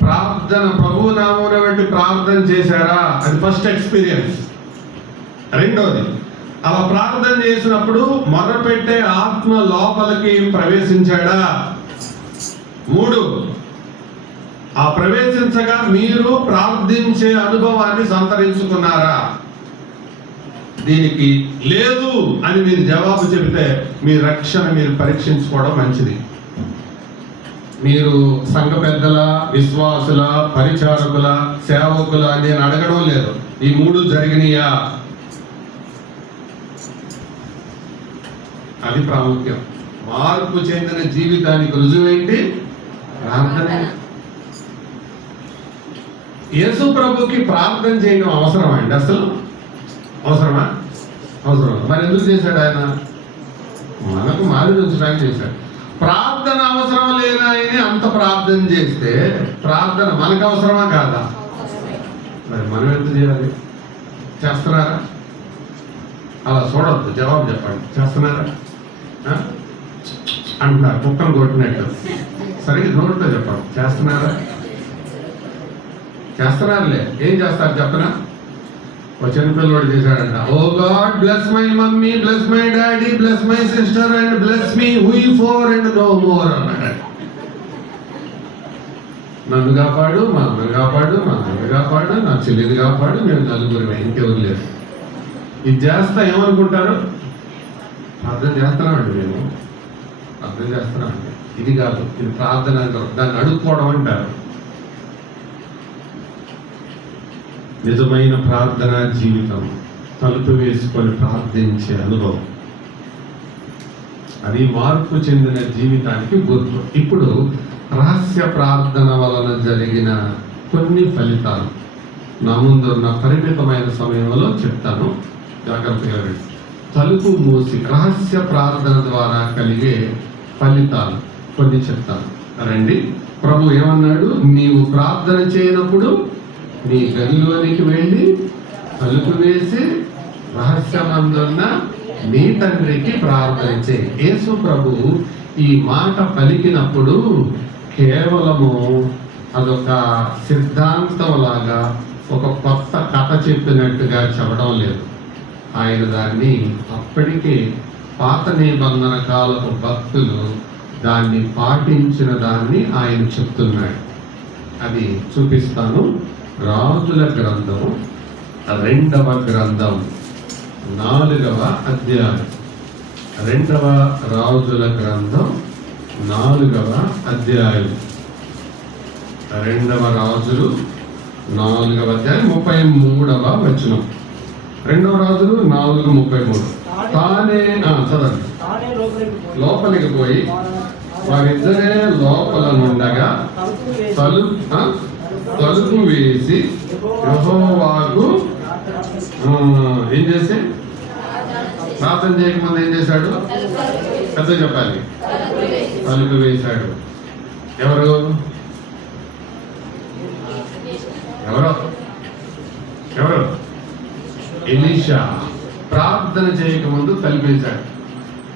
ప్రార్థన ప్రభు నామమున బట్టి ప్రార్థన చేశారా? అది ఫస్ట్ ఎక్స్పీరియన్స్. రెండోది, అలా ప్రార్థన చేసినప్పుడు మొరపెట్టే ఆత్మ లోపలికి ప్రవేశించాడా? మూడు, ఆ ప్రవేశించగా మీరు ప్రార్థించే అనుభవాన్ని సంతరించుకున్నారా? దీనికి లేదు అని మీరు జవాబు చెబితే మీ రక్షణ మీరు పరీక్షించుకోవడం మంచిది. మీరు సంఘ పెద్దల, విశ్వాసుల, పరిచారకుల, సేవకుల నేను అడగడం లేదు. ఈ మూడు జరిగినాయా? అది ప్రాముఖ్యం. మార్పు చెందిన జీవితానికి రుజువేంటి? ప్రార్థనే. యేసు ప్రభుకి ప్రార్థన చేయడం అవసరమా అండి? అసలు అవసరమా? అవసరం. మరి ఎందుకు చేశాడు ఆయన? మనకు మాదిరి ఉంచడానికి చేశాడు. ప్రార్థన అవసరం లేదా అని అంత ప్రార్థన చేస్తే ప్రార్థన మనకు అవసరమా కాదా? మరి మనం ఎంత చేయాలి? చేస్తున్నారా? అలా చూడద్దు, జవాబు చెప్పండి. చేస్తున్నారా అంటున్నారు, కుక్కను కొట్టినట్టు. సరిగ్గా నోటితో చెప్పండి. చేస్తున్నారా? చేస్తున్నారులే. ఏం చేస్తారు చెప్పనా? ఒక చిన్నపిల్లవాడు చేశాడంట. Oh God bless my mummy, bless my daddy, bless my sister and bless me who four and no more అన్నాడు. నన్ను కాపాడు, మా అమ్మని కాపాడు, మా అమ్మని కాపాడు, నా చెల్లిని కాపాడు, మేము నలుగురు, ఇంకెవరు లేరు. ఇది చేస్తా ఏమనుకుంటారు? ప్రార్థన చేస్తున్నామండి, మేము ప్రార్థన చేస్తున్నామండి. ఇది కాదు, ఇది ప్రార్థన అంటారు. దాన్ని అడుక్కోవడం అంటారు. నిజమైన ప్రార్థన జీవితం తలుపు వేసుకొని ప్రార్థించే అనుభవం, అది మార్పు చెందిన జీవితానికి గుర్తు. ఇప్పుడు రహస్య ప్రార్థన వలన జరిగిన కొన్ని ఫలితాలు నా ముందున్న పరిమితమైన సమయంలో చెప్తాను, జాగ్రత్తగా రండి. తలుపు మూసి రహస్య ప్రార్థన ద్వారా కలిగే ఫలితాలు కొన్ని చెప్తాను, రండి. ప్రభు ఏమన్నాడు? నీవు ప్రార్థన చేయనప్పుడు నీ గదిలోనికి వెళ్ళి తలుపు వేసి రహస్యమందున్న నీ తండ్రికి ప్రార్థన చేయి. యేసు ప్రభు ఈ మాట పలికినప్పుడు కేవలము అదొక సిద్ధాంతం లాగా, ఒక కొత్త కథ చెప్పినట్టుగా చెప్పడం లేదు. ఆయన దాన్ని అప్పటికే పాత నిబంధన కాలపు భక్తులు దాన్ని పాటించిన దాన్ని ఆయన చెప్తున్నాడు. అది చూపిస్తాను. రాజుల గ్రంథం 2వ గ్రంథం 4వ అధ్యాయం. 2వ రాజుల గ్రంథం 4వ అధ్యాయం. 2వ రాజులు 4వ అధ్యాయం 33వ వచనం. 2వ రాజులు 4:33. తానే చదవండి. లోపలికి పోయి వారిద్దరే లోపల నుండగా తలుపు వేసి యెహోవాకు ఏం చేసి ప్రార్థన చేయకముందు ఏం చేశాడు? పెద్ద చెప్పాలి. తలుపు వేశాడు. ఎవరు? ఎలీషా. ప్రార్థన చేయకముందు తలుపు వేశాడు.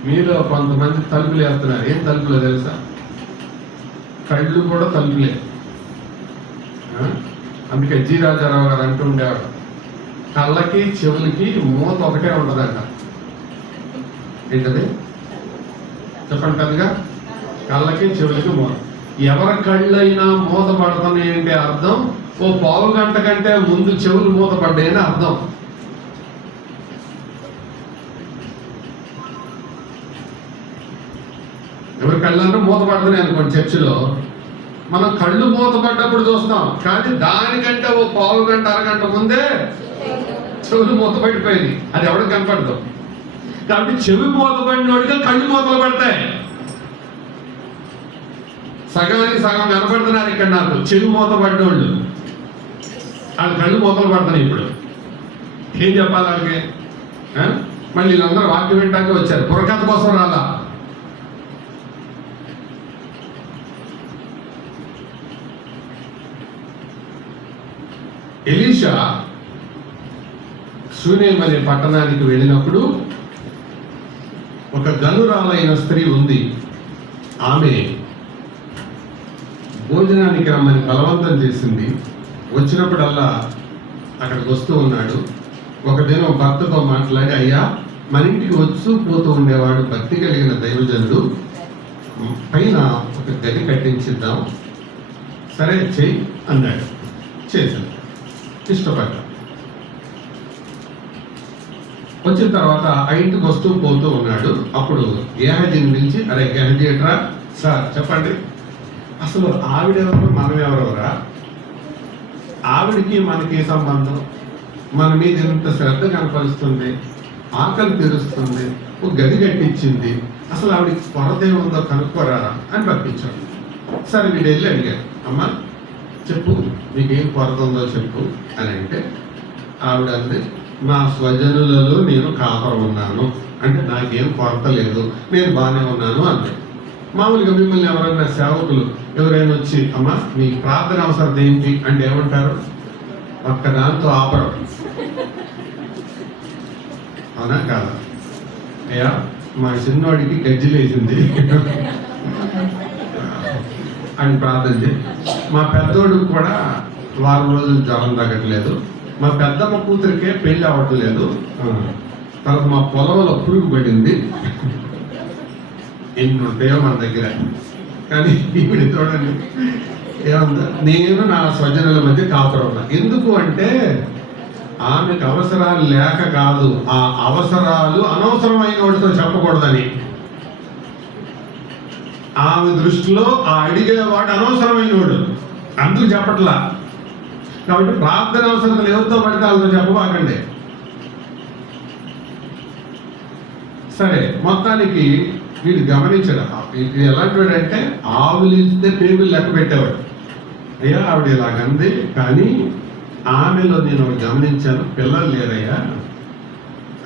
మీలో కొంతమంది తలుపులు వేస్తున్నారు. ఏం తలుపులో తెలుసా? కళ్ళు కూడా తలుపులే. అందుకే జి రాజారావు గారు అంటూ ఉండేవాడు, కళ్ళకి చెవులకి మూత ఒకటే ఉంటుందంట. ఏంటది చెప్పండి పెద్దగా? కళ్ళకి చెవులకి మూత. ఎవరి కళ్ళైనా మూత పడుతున్నాయి అంటే అర్థం ఓ పావు గంట కంటే ముందు చెవులు మూత పడ్డాయని అర్థం. ఎవరి కళ్ళంటే మూత పడుతున్నాయి అనుకోండి, చర్చిలో మనం కళ్ళు మూతపడ్డప్పుడు చూస్తాం, కానీ దానికంటే ఓ పావు గంట అరగంట ముందే చెవులు మూతపడిపోయింది, అది ఎవరికి కనపడదు. కాబట్టి చెవి మూతపడినోడిగా కళ్ళు మూతలు పడతాయి. సగానికి సగం కనపడుతున్నారు ఇక్కడ నాకు, చెవి మూతపడినోళ్ళు. అది కళ్ళు మూతలు పడుతున్నాయి. ఇప్పుడు ఏం చెప్పాలి వాళ్ళకి? మళ్ళీ వీళ్ళందరూ వాక్యం వినడానికి వచ్చారు, బుర్రకథ కోసం రాలా. ఎలీషా షూనేం అనే పట్టణానికి వెళ్ళినప్పుడు ఒక గనురాలైన స్త్రీ ఉంది. ఆమె భోజనానికి రమ్మని బలవంతం చేసింది. వచ్చినప్పుడల్లా అక్కడికి వస్తూ ఉన్నాడు. ఒక దినం భర్తతో మాట్లాడి, అయ్యా మన ఇంటికి వస్తూ పోతూ ఉండేవాడు భక్తి కలిగిన దైవజనుడు, పైన ఒక గది కట్టించిద్దాం, సరే చెయ్యి అన్నాడు. చేశాను, ఇష్టపడ్డా. వచ్చిన తర్వాత ఆ ఇంటికి వస్తూ పోతూ ఉన్నాడు. అప్పుడు గేహజీని పిలిచి, అరే గేహజీ ఎట్రా సార్ చెప్పండి, అసలు ఆవిడెవరు మనం ఎవరెవరా, ఆవిడికి మనకి సంబంధం, మన మీద ఎంత శ్రద్ధ కనపరుస్తుంది, ఆకలి తీరుస్తుంది, ఒక గది కట్టించింది, అసలు ఆవిడికి కొరత ఏముందో కనుక్కోరా అని పంపించాడు. సరే వీడు వెళ్ళి అడిగాడు, అమ్మ చెప్పు నీకేం కొరత ఉందో చెప్పు అని. అంటే ఆవిడ అంది, నా స్వజనులలో నేను కాపురం ఉన్నాను, అంటే నాకేం కొరత లేదు, నేను బాగానే ఉన్నాను అంది. మామూలుగా మిమ్మల్ని ఎవరైనా సేవకులు ఎవరైనా వచ్చి, అమ్మ మీ ప్రార్థన అవసరం ఏంటి అంటే ఏమంటారు? ఒక్కదాంతో ఆపరం. అవునా కాదా? అయ్యా మా చిన్నోడికి గజ్జిలేసింది అని ప్రార్థన చేయి. మా పెద్దోడికి కూడా వారం రోజులు జ్వరం తగ్గట్లేదు, మా పెద్దమ్మ కూతురికే పెళ్లి అవ్వట్లేదు, తర్వాత మా పొలంలో పురుగు పడింది. ఎన్ని ఉంటాయో మన దగ్గర. కానీ ఇప్పుడు చూడండి ఏమందా, నేను నా స్వజనుల మధ్య కాపురం ఉన్నా. ఎందుకు అంటే ఆమెకు అవసరాలు లేక కాదు, ఆ అవసరాలు అనవసరమైన వాడితో చెప్పకూడదని. ఆమె దృష్టిలో ఆ అడిగేవాడు అనవసరమైన వాడు, అందుకు చెప్పట్లా. కాబట్టి ప్రార్థన అవసరాలు ఎవరితో పడితే వాళ్ళతో చెప్పబాకండి. సరే, మొత్తానికి వీడు గమనించాడు. ఇది ఎలాంటి వాడు అంటే ఆవులిస్తే పేగులు లెక్క పెట్టేవాడు. అయ్యా ఆవిడ ఇలాగంది, కానీ ఆమెలో నేను గమనించాను, పిల్లలు లేదయ్యా,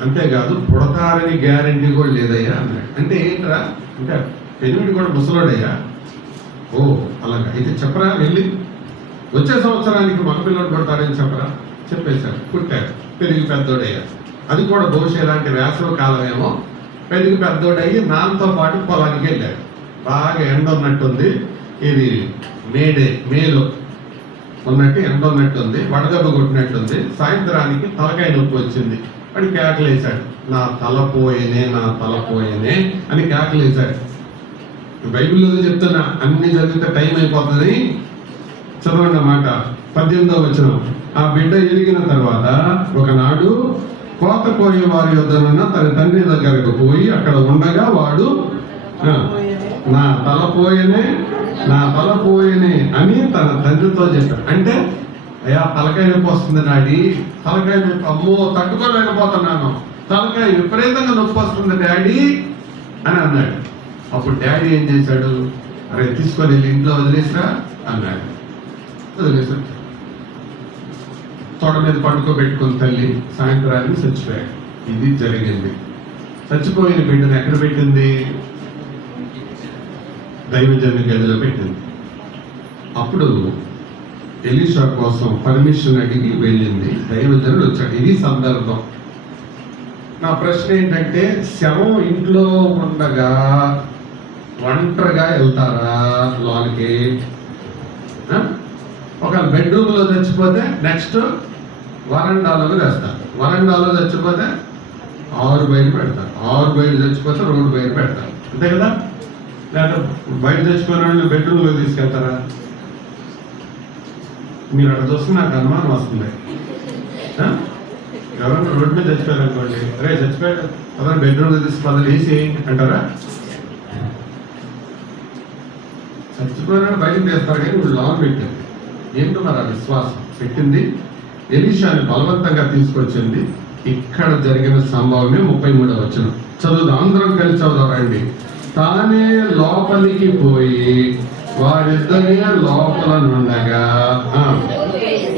అంతేకాదు పుడతారని గ్యారంటీ కూడా లేదయ్యా అన్నాడు. అంటే ఏంట్రా అంటే పెనుమిడి కూడా ముసలోడయ్యా. ఓ అలాగా, అయితే చెప్పరా వెళ్ళి వచ్చే సంవత్సరానికి మగపిల్లడు పుడతారని చెప్పరా. చెప్పేశాడు, పుట్టాడు, పెరిగి పెద్దోడయ్యా. అది కూడా బహుశా ఇలాంటి వేసవి కాలమేమో. పెరిగి పెద్దోడయ్యి నాన్నతో పాటు పొలానికి వెళ్ళాడు. బాగా ఎండ ఉన్నట్టుంది, ఇది మేలో ఉన్నట్టు ఎండ ఉన్నట్టుంది, వడదెబ్బ కొట్టినట్టుంది. సాయంత్రానికి తలకాయ నొప్పి వచ్చింది. వాడు కేకలేశాడు, నా తల పోయేనే అని కేకలేశాడు. బైబిల్లో చెప్తున్నా, అన్ని చదివితే టైం అయిపోతుంది. చదవండి అన్నమాట. 18వ వచనం. ఆ బిడ్డ ఎదిగిన తర్వాత ఒకనాడు కోత కోయే వారి యొద్దనున్న తన తండ్రి దగ్గరకు పోయి అక్కడ ఉండగా వాడు నా తల పోయేనే అని తన తండ్రితో చెప్పాడు. అంటే అయ్యా తలకాయ నొప్పి వస్తుంది డాడీ, తలకాయ నొప్పి, అమ్మో తట్టుకోలేకపోతున్నాను, తలకాయ విపరీతంగా నొప్పి వస్తుంది డాడీ అని అన్నాడు. అప్పుడు డాడీ ఏం చేశాడు, అరే తీసుకొని వెళ్ళి ఇంట్లో వదిలేసిరా అన్నాడు. వదిలేసాడు. తోట మీద పండుకోబెట్టుకుని తల్లి సాయంత్రానికి చచ్చిపోయాడు. ఇది జరిగింది. చచ్చిపోయిన బిడ్డను ఎక్కడ పెట్టింది? దైవజనుని గదిలో పెట్టింది. అప్పుడు ఎలీషా కోసం పర్మిషన్ అడిగి వెళ్ళింది. దైవజనుడు వచ్చాడు. ఇది సందర్భం. నా ప్రశ్న ఏంటంటే, శవం ఇంట్లో ఉండగా ఒంటరిగా వెళ్తారా లోనికి? ఒక బెడ్రూమ్లో చచ్చిపోతే నెక్స్ట్ వరండాలో వేస్తారు. వరండాలో చచ్చిపోతే 6 బయట పెడతారు. 6 బయట చచ్చిపోతే రోడ్డు బయట పెడతారు. అంతే కదా? లేదా బయట చచ్చిపోయిన వాళ్ళు బెడ్రూమ్లో తీసుకెళ్తారా? మీరు అక్కడ చూస్తే నాకు అనుమానం వస్తుంది. ఎవరైనా రోడ్డు మీద చచ్చిపోయారు అనుకోండి, అరే చచ్చిపోయాడు అదే బెడ్రూమ్లో తీసుకుపోతే వేసి అంటారా? చచ్చిపోయినాడు బయటకు తీస్తారు కానీ వీళ్ళు లోన్ పెట్టింది. ఏంటో మరి ఆ విశ్వాసం పెట్టింది. ఎలీషాని బలవంతంగా తీసుకొచ్చింది. ఇక్కడ జరిగిన సంభవమే 33వ వచనం చదువుదాం, అందరం కలిసి చదువుదాం రండి. తానే లోపలికి పోయి వారిద్దరే లోపల నుండగా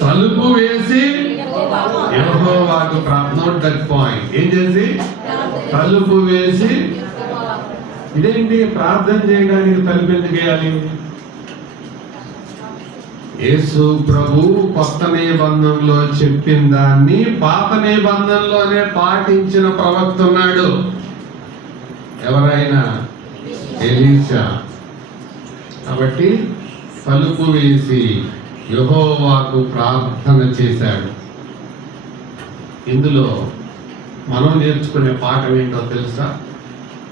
తలుపు వేసి యెహోవాకు నోట్ దట్ పాయింట్. ఏం చేసి? తలుపు వేసి. ఇదేంటి ప్రార్థన చేయడానికి తలుపు ఎందుకు వేయాలి? యేసు ప్రభు కొత్త నిబంధనలో చెప్పిన దాన్ని పాత నిబంధనలోనే పాటించిన ప్రవక్త ఉన్నాడు. ఎవరైనా? ఎలీషా. కాబట్టి తలుపు వేసి యెహోవాకు ప్రార్థన చేశాడు. ఇందులో మనం నేర్చుకునే పాఠం ఏంటో తెలుసా?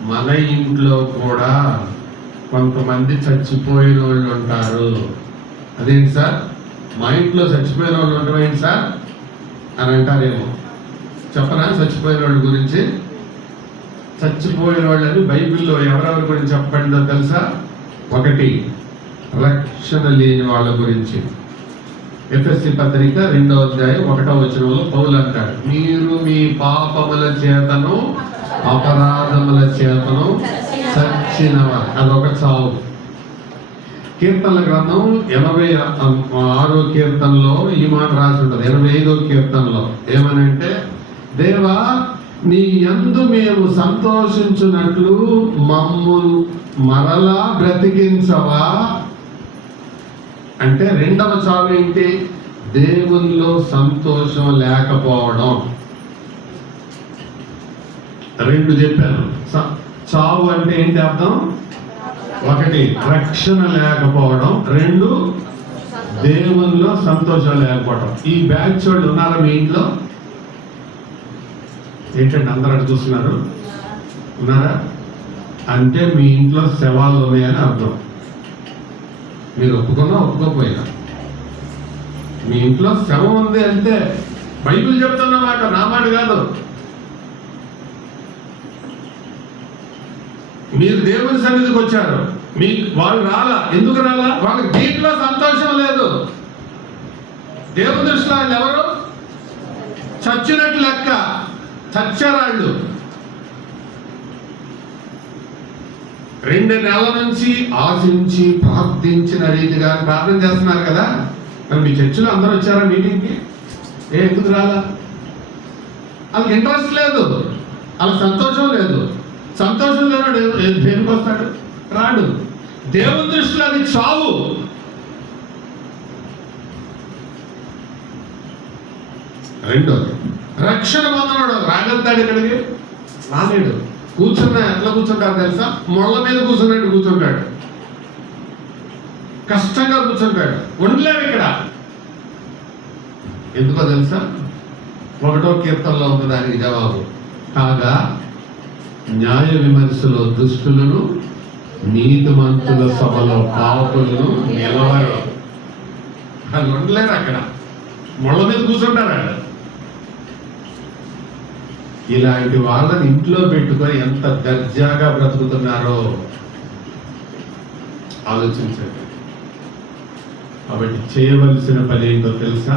మన ఇంట్లో కూడా కొంతమంది చచ్చిపోయిన వాళ్ళు ఉంటారు. అదేంటి సార్, మా ఇంట్లో చచ్చిపోయిన వాళ్ళు ఉండవేంటి సార్ అని అంటారేమో. చెప్పనా చచ్చిపోయిన వాళ్ళ గురించి? చచ్చిపోయిన వాళ్ళని బైబిల్లో ఎవరెవరి గురించి చెప్పబడిందో తెలుసా? 1, రక్షణ లేని వాళ్ళ గురించి. ఎఫెసీ పత్రిక 2వ అధ్యాయం 1వ వచనంలో పౌలు అంటాడు, మీరు మీ పాపముల చేతను అపరాధముల చేతను చచ్చినవారు. అదొక చావు. కీర్తనల గ్రంథం 86వ కీర్తనలో ఈ మాట రాసి ఉంటుంది. 85వ కీర్తనలో ఏమనంటే, దేవా నీ యందు మేము సంతోషించున్నట్లు మమ్ము మరలా బ్రతికించవా. అంటే రెండవ చావు ఏంటి? దేవునిలో సంతోషం లేకపోవడం. 2 చెప్పాను. చావు అంటే ఏంటి అర్థం? 1, రక్షణ లేకపోవడం. 2, దేవునిలో సంతోషం లేకపోవడం. ఈ బ్యాచ్ వాళ్ళు ఉన్నారా మీ ఇంట్లో? ఏంటంటే అందరూ అటు చూస్తున్నారు, ఉన్నారా? అంటే మీ ఇంట్లో శవాలు ఉన్నాయని అర్థం. మీరు ఒప్పుకున్నా ఒప్పుకోకపోయినా మీ ఇంట్లో శవం ఉంది అంతే. బైబిల్ చెప్తున్న మాట, నా మాట కాదు. మీరు దేవుని సన్నిధికి వచ్చారు, వాళ్ళు రాలా. ఎందుకు రాలా? వాళ్ళకి దీంట్లో సంతోషం లేదు. దేవుని దృష్టిలో వాళ్ళు ఎవరు? చచ్చినట్టు లెక్క, చచ్చరాళ్ళు. 2 నెలల నుంచి ఆశించి ప్రార్థించిన రీతిగా ప్రార్థన చేస్తున్నారు కదా. మరి మీ చర్చిలో అందరూ వచ్చారా మీటింగ్కి? ఎందుకు రాలా? వాళ్ళకి ఇంట్రెస్ట్ లేదు, వాళ్ళకి సంతోషం లేదు. సంతోషం లేనాడు దేనికి వస్తాడు? రాడు. దేవుని దృష్టిలో అది చావు. రెండోది, రక్షణ పొందనాడు రాగలుగుతాడు. ఇక్కడికి రాలేడు. కూర్చున్నా ఎట్లా కూర్చుంటారు తెలుసా? మొళ్ళ మీద కూర్చున్నట్టు కూర్చుంటాడు, కష్టంగా కూర్చుంటాడు, ఉండలేరు ఇక్కడ. ఎందుకో తెలుసా? 1వ కీర్తనలో ఉంది దానికి జవాబు. కాగా న్యాయ విమర్శలో దుష్టులను, నీతిమంతుల సభలో పాపులను నిలవరు. వాళ్ళు ఉండలేరు అక్కడ, మొళ్ళ మీద కూర్చుంటారు. ఇలాంటి వాళ్ళని ఇంట్లో పెట్టుకొని ఎంత దర్జాగా బ్రతుకుతున్నారో ఆలోచించండి. కాబట్టి చేయవలసిన పని ఏంటో తెలుసా?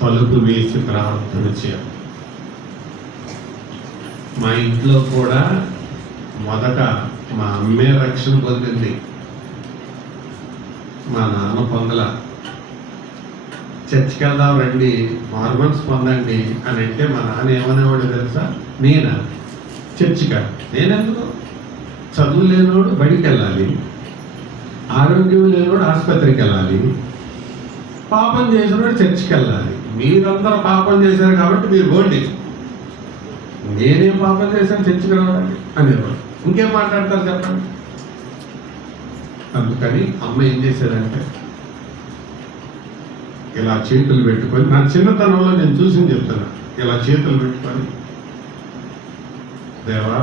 తలుపు వేసి ప్రార్థన చేయాలి. మా ఇంట్లో కూడా మొదట మా అమ్మే రక్షణ పొందింది, మా నాన్న పొందల. చర్చికి వెళ్దాం రండి, మార్మన్స్ పొందండి అని అంటే మా నాన్న ఏమనేవాడు తెలుసా? నేనా చర్చికా? నేనెందుకు? చదువు లేనివాడు బడికి వెళ్ళాలి, ఆరోగ్యం లేనివాడు ఆసుపత్రికి వెళ్ళాలి, పాపం చేసినవాడు చర్చికి వెళ్ళాలి. మీరందరూ పాపం చేశారు కాబట్టి మీరు పోండి, నేనేం పాపం చేశాను చర్చికి రావడానికి అనేవాడు. ఇంకేం మాట్లాడతారు చెప్పండి? అందుకని అమ్మ ఏం చేసేదంటే ఇలా చేతులు పెట్టుకొని, నా చిన్నతనంలో నేను చూసింది చెప్తున్నా, ఇలా చేతులు పెట్టుకొని, దేవా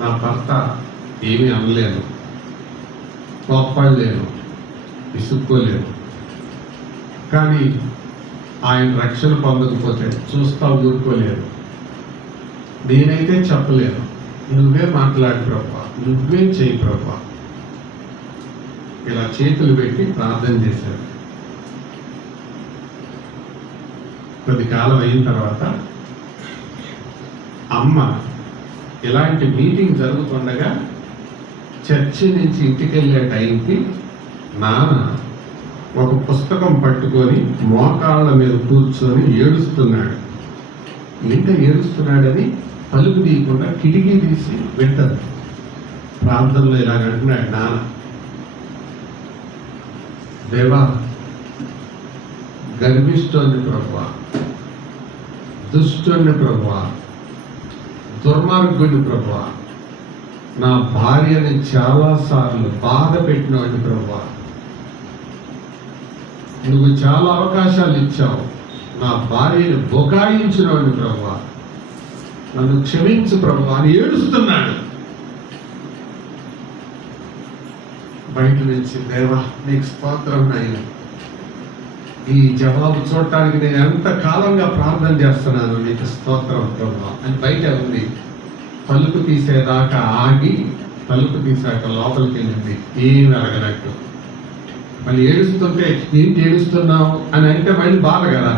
నా భర్త ఏమీ అనలేను, కోప్పడలేను, విసుక్కోలేను, కానీ ఆయన రక్షణ పొందకపోతే చూస్తా ఊరుకోలేను. నేనైతే చెప్పలేను, నువ్వే మాట్లాడు ప్రభా, నువ్వే చేయి ప్రభా. ఇలా చేతులు పెట్టి ప్రార్థన చేశారు. కొద్ది కాలం అయిన తర్వాత అమ్మ ఇలాంటి మీటింగ్ జరుగుతుండగా చర్చి నుంచి ఇంటికి వెళ్ళే టైంకి నాన్న ఒక పుస్తకం పట్టుకొని మోకాళ్ళ మీద కూర్చొని ఏడుస్తున్నాడు. ఇంకా ఏడుస్తున్నాడని తలుపు తీయకుండా కిటికీ తీసి వింటారు. ప్రార్థనలో ఇలాగ అంటున్నాడు, నాన్న, దేవా, గర్భిష్ఠుని ప్రభువా, దుష్టుని ప్రభువా, దుర్మార్గుని ప్రభువా, నా భార్యని చాలాసార్లు బాధ పెట్టినవాడిని ప్రభువా, నువ్వు చాలా అవకాశాలు ఇచ్చావు, నా భార్యని బొకాయించినవాడిని ప్రభువా, నన్ను క్షమించు ప్రభువా అని ఏడుస్తున్నాడు. బయట నుంచి, దేవా నీకు స్తోత్రం నాయన, ఈ జవాబు చూడటానికి నేను ఎంత కాలంగా ప్రార్థన చేస్తున్నాను, నీకు స్తోత్రం ప్రభువా అని బయట ఉంది. తలుపు తీసేదాకా ఆగి తలుపు తీసాక లోపలికి వెళ్ళింది, ఏమి అడగనట్టు. మళ్ళీ ఏడుస్తుంటే ఏంటి ఏడుస్తున్నావు అని అంటే మళ్ళీ బాధ కదా,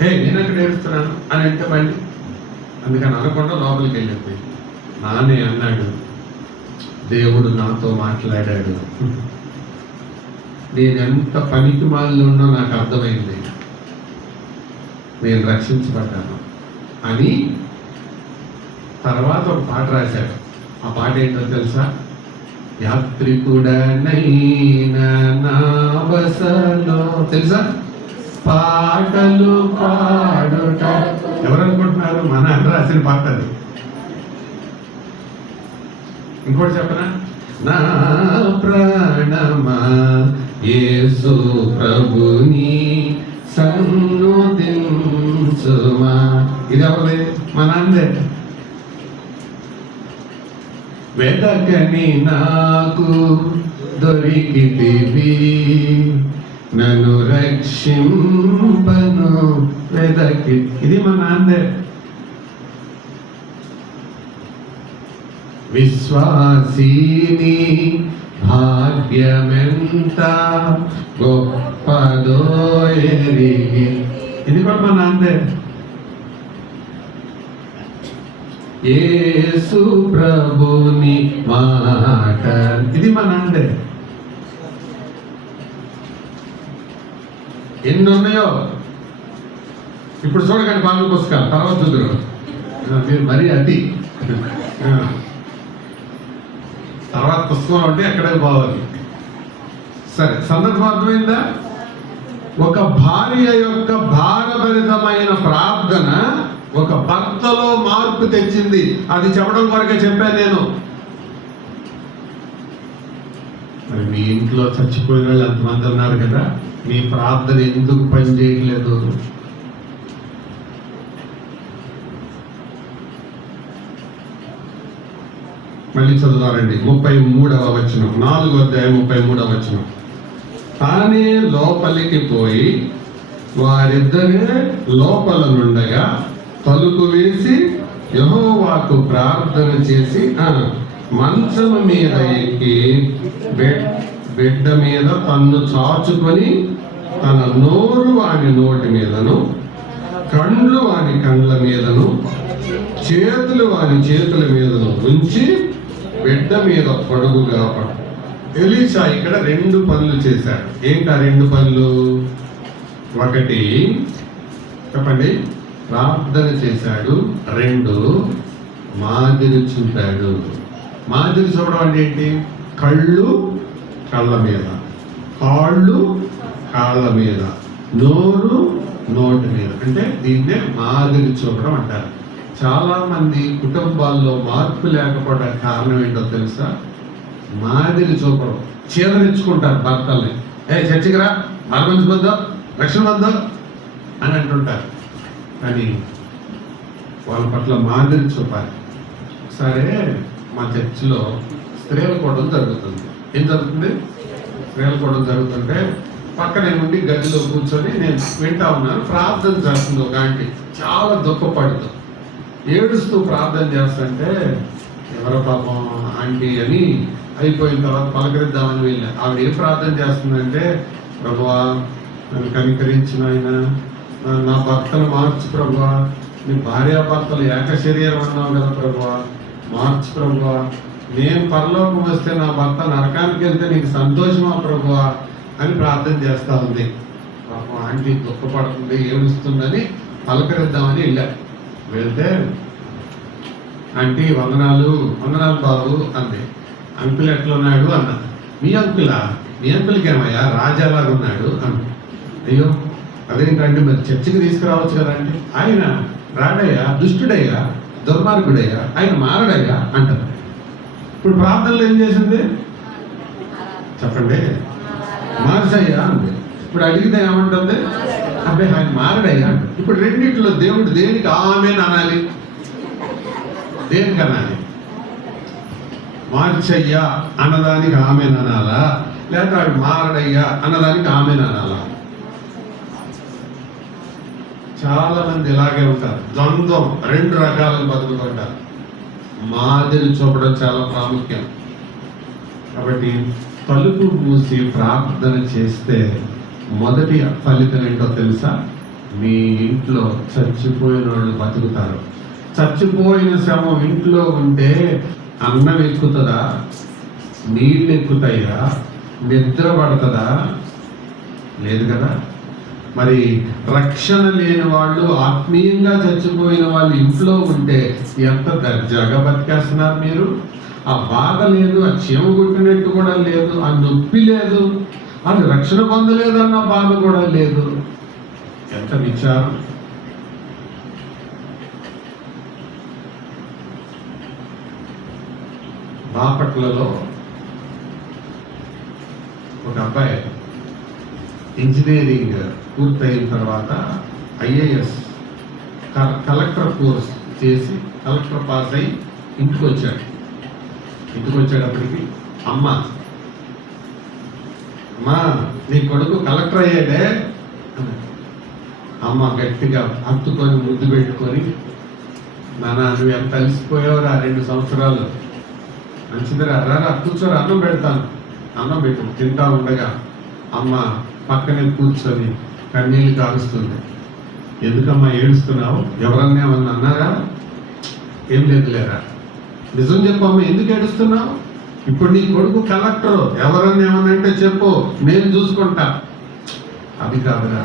నేను అక్కడ ఏడుస్తున్నాను అని అంటే మళ్ళీ, అందుకని అనకుండా లోపలికి వెళ్ళింది. నానే అన్నాడు, దేవుడు నాతో మాట్లాడాడు, నేను ఎంత పనికి మాలిలో ఉన్నా నాకు అర్థమైంది, నేను రక్షించబడ్డాను అని. తర్వాత ఒక పాట రాశాడు. ఆ పాట ఏంటో తెలుసా? యాత్రికుడనైనా నా బసలో, తెలుసా? పాటలు పాడుట. ఎవరనుకుంటున్నారు? మన అన్న రాసిన పాట అది. ఇంకోటి చెప్పనా? నా ప్రాణమా యేసు ప్రభుని సన్నుతించుమా. ఇది ఎవరిది? మన అందే. వెదకని నాకు దొరికితివి, నన్ను రక్షింపను వెదకి. ఇది మా నాన్నే. విశ్వాసీని భాగ్యమెంత గొప్పదో ఎరిగి. ఇది కూడా మా నాన్నే. యేసు ప్రభుని మాట. ఇది మా నాన్నే. ఎన్ని ఉన్నాయో ఇప్పుడు చూడకండి, బాగా పుస్తకాలు తర్వాత చూద్దరు. మీరు మరీ అతి తర్వాత పుస్తకం అంటే ఎక్కడికి పోవాలి. సరే, సందర్భం అర్థమైందా? ఒక భార్య యొక్క భారభరితమైన ప్రార్థన ఒక భర్తలో మార్పు తెచ్చింది. అది చెప్పడం కొరకే చెప్పాను నేను. మరి మీ ఇంట్లో చచ్చిపోయిన వాళ్ళు ఎంతమంది ఉన్నారు కదా, మీ ప్రార్థన ఎందుకు పని చేయట్లేదు? మళ్ళీ చదువుతారండి. 33వ వచనం, 4వ అధ్యాయం 33వ వచనం. తానే లోపలికి పోయి వారిద్దరే లోపల నుండగా తలుపు వేసి యెహోవాకు ప్రార్థన చేసి మంచం మీద ఎక్కి బిడ్డ మీద తన్ను చాచుకొని తన నోరు వాని నోటి మీదను, కండ్లు వాని కండ్ల మీదను, చేతులు వాని చేతుల మీదను ఉంచి బిడ్డ మీద పొడుగుగా పడు. ఎలీషా ఇక్కడ 2 పనులు చేశాడు. ఏంటా 2 పనులు? ఒకటి చెప్పండి, ప్రార్థన చేశాడు. 2 మాదిరి చూపాడు. మాదిరి చూపడం అంటే ఏంటి? కళ్ళు కళ్ళ మీద, కాళ్ళు కాళ్ళ మీద, నోరు నోటి మీద. అంటే దీన్నే మాదిరి చూపడం అంటారు. చాలా మంది కుటుంబాల్లో మార్పు లేకపోవడానికి కారణం ఏంటో తెలుసా? మాదిరి చూపడం. చీదరించుకుంటారు భర్తల్ని. చర్చికి రా, మార్గంచి వద్దా, రక్షణ వద్దా అని అంటుంటారు. కానీ వాళ్ళ పట్ల మాదిరి చూపాలి. సరే, మా చర్చిలో స్త్రీల కూడలు జరుగుతుంది. ఏం జరుగుతుంది? స్త్రీల కూడలు జరుగుతుంటే పక్కనే ఉండి గదిలో కూర్చొని నేను వింటా ఉన్నాను. ప్రార్థన చేస్తుంది ఒక ఆంటీ. చాలా దుఃఖపడుతూ ఏడుస్తూ ప్రార్థన చేస్తుంటే ఎవరో పాపం ఆంటీ అని అయిపోయిన తర్వాత పలకరిద్దామని వెళ్ళా. ఆవిడ ఏం ప్రార్థన చేస్తుందంటే, ప్రభువా నన్ను కనికరించిన ఆయన, నా భర్తను మార్చు ప్రభువా, నీ భార్యాభర్తలు ఏక శరీరం అన్నావు కదా ప్రభువా, మార్చు ప్రభువా, నేను పరలోకం వస్తే నా భర్త నరకానికి వెళ్తే నీకు సంతోషమా ప్రభువా అని ప్రార్థన చేస్తా ఉంది. పాపం ఆంటీ దుఃఖపడుతుంది, ఏడుస్తుందని పలకరిద్దామని వెళ్ళా. వెళ్తే ఆంటీ వందనాలు బాబు అంది. అంకుల్ ఎట్లా ఉన్నాడు అన్న. మీ అంకుల్కి ఏమయ్యా రాజాలాగా ఉన్నాడు అన్న. అయ్యో అదేంటంటే మరి చర్చికి తీసుకురావచ్చు కదండి. ఆయన రాడయ్యా, దుష్టుడయ్యా, దుర్మార్గుడయ్యా, ఆయన మారడయ్యా అంటారు. ఇప్పుడు ప్రార్థనలు ఏం చేసింది చెప్పండి? మార్చయ్యా అంది. ఇప్పుడు అడిగితే ఏమంటుంది? అబ్బాయి ఆయన మారడయ్యా అంట. ఇప్పుడు రెండింటిలో దేవుడు దేనికి ఆమేన్ అనాలి? దేనికి అనాలి? మార్చయ్యా అన్నదానికి ఆమేన్ అనాలా, లేకపోతే వాడు మారడయ్యా అన్నదానికి ఆమేన్ అనాలా? చాలా మంది ఇలాగే ఉంటారు, ద్వంద్వం, రెండు రకాలుగా బతుకుతుంటారు. మాదిరి చూపడం చాలా ప్రాముఖ్యం. కాబట్టి తలుపు మూసి ప్రార్థన చేస్తే మొదటి ఫలితం ఏంటో తెలుసా? మీ ఇంట్లో చచ్చిపోయిన వాళ్ళు బతుకుతారు. చచ్చిపోయిన శవం ఇంట్లో ఉంటే అన్నం ఎక్కుతుందా? నీళ్ళు ఎక్కుతాయా? నిద్ర పడుతుందా? లేదు కదా. మరి రక్షణ లేని వాళ్ళు, ఆత్మీయంగా చచ్చిపోయిన వాళ్ళు ఇంట్లో ఉంటే ఎంత దర్జాగా బతికేస్తున్నారు మీరు. ఆ బాధ లేదు, ఆ చీమ కొట్టినట్టు కూడా లేదు, ఆ నొప్పి లేదు, అది రక్షణ పొందలేదన్న బాధ కూడా లేదు. ఎంత విచారం. బాపట్లలో ఒక అబ్బాయి ఇంజనీరింగ్ పూర్తయిన తర్వాత ఐఏఎస్ కలెక్టర్ కోర్స్ చేసి కలెక్టర్ పాస్ అయి ఇంటికి వచ్చేటప్పటికి అమ్మా నీ కొడుకు కలెక్టర్ అయ్యాడే. అమ్మ గట్టిగా హత్తుకొని ముద్దు పెట్టుకొని, నాన్న నువ్వు ఎంత కలిసిపోయావురా 2 సంవత్సరాలు, మంచిదిరా, రారా కూర్చోరా, అన్నం పెడతాను, అన్నం పెట్టు. తింటా ఉండగా అమ్మ పక్కనే కూర్చొని కన్నీళ్ళు కారుస్తుంది. ఎందుకమ్మా ఏడుస్తున్నావు? ఎవరన్నా ఏమన్నా అన్నారా? ఏం లేదులేరా. నిజం చెప్పమ్మా, ఎందుకు ఏడుస్తున్నావు? ఇప్పుడు నీ కొడుకు కలెక్టర్, ఎవరన్నా ఏమన్నంటే చెప్పు, నేను చూసుకుంటా. అది కాదురా,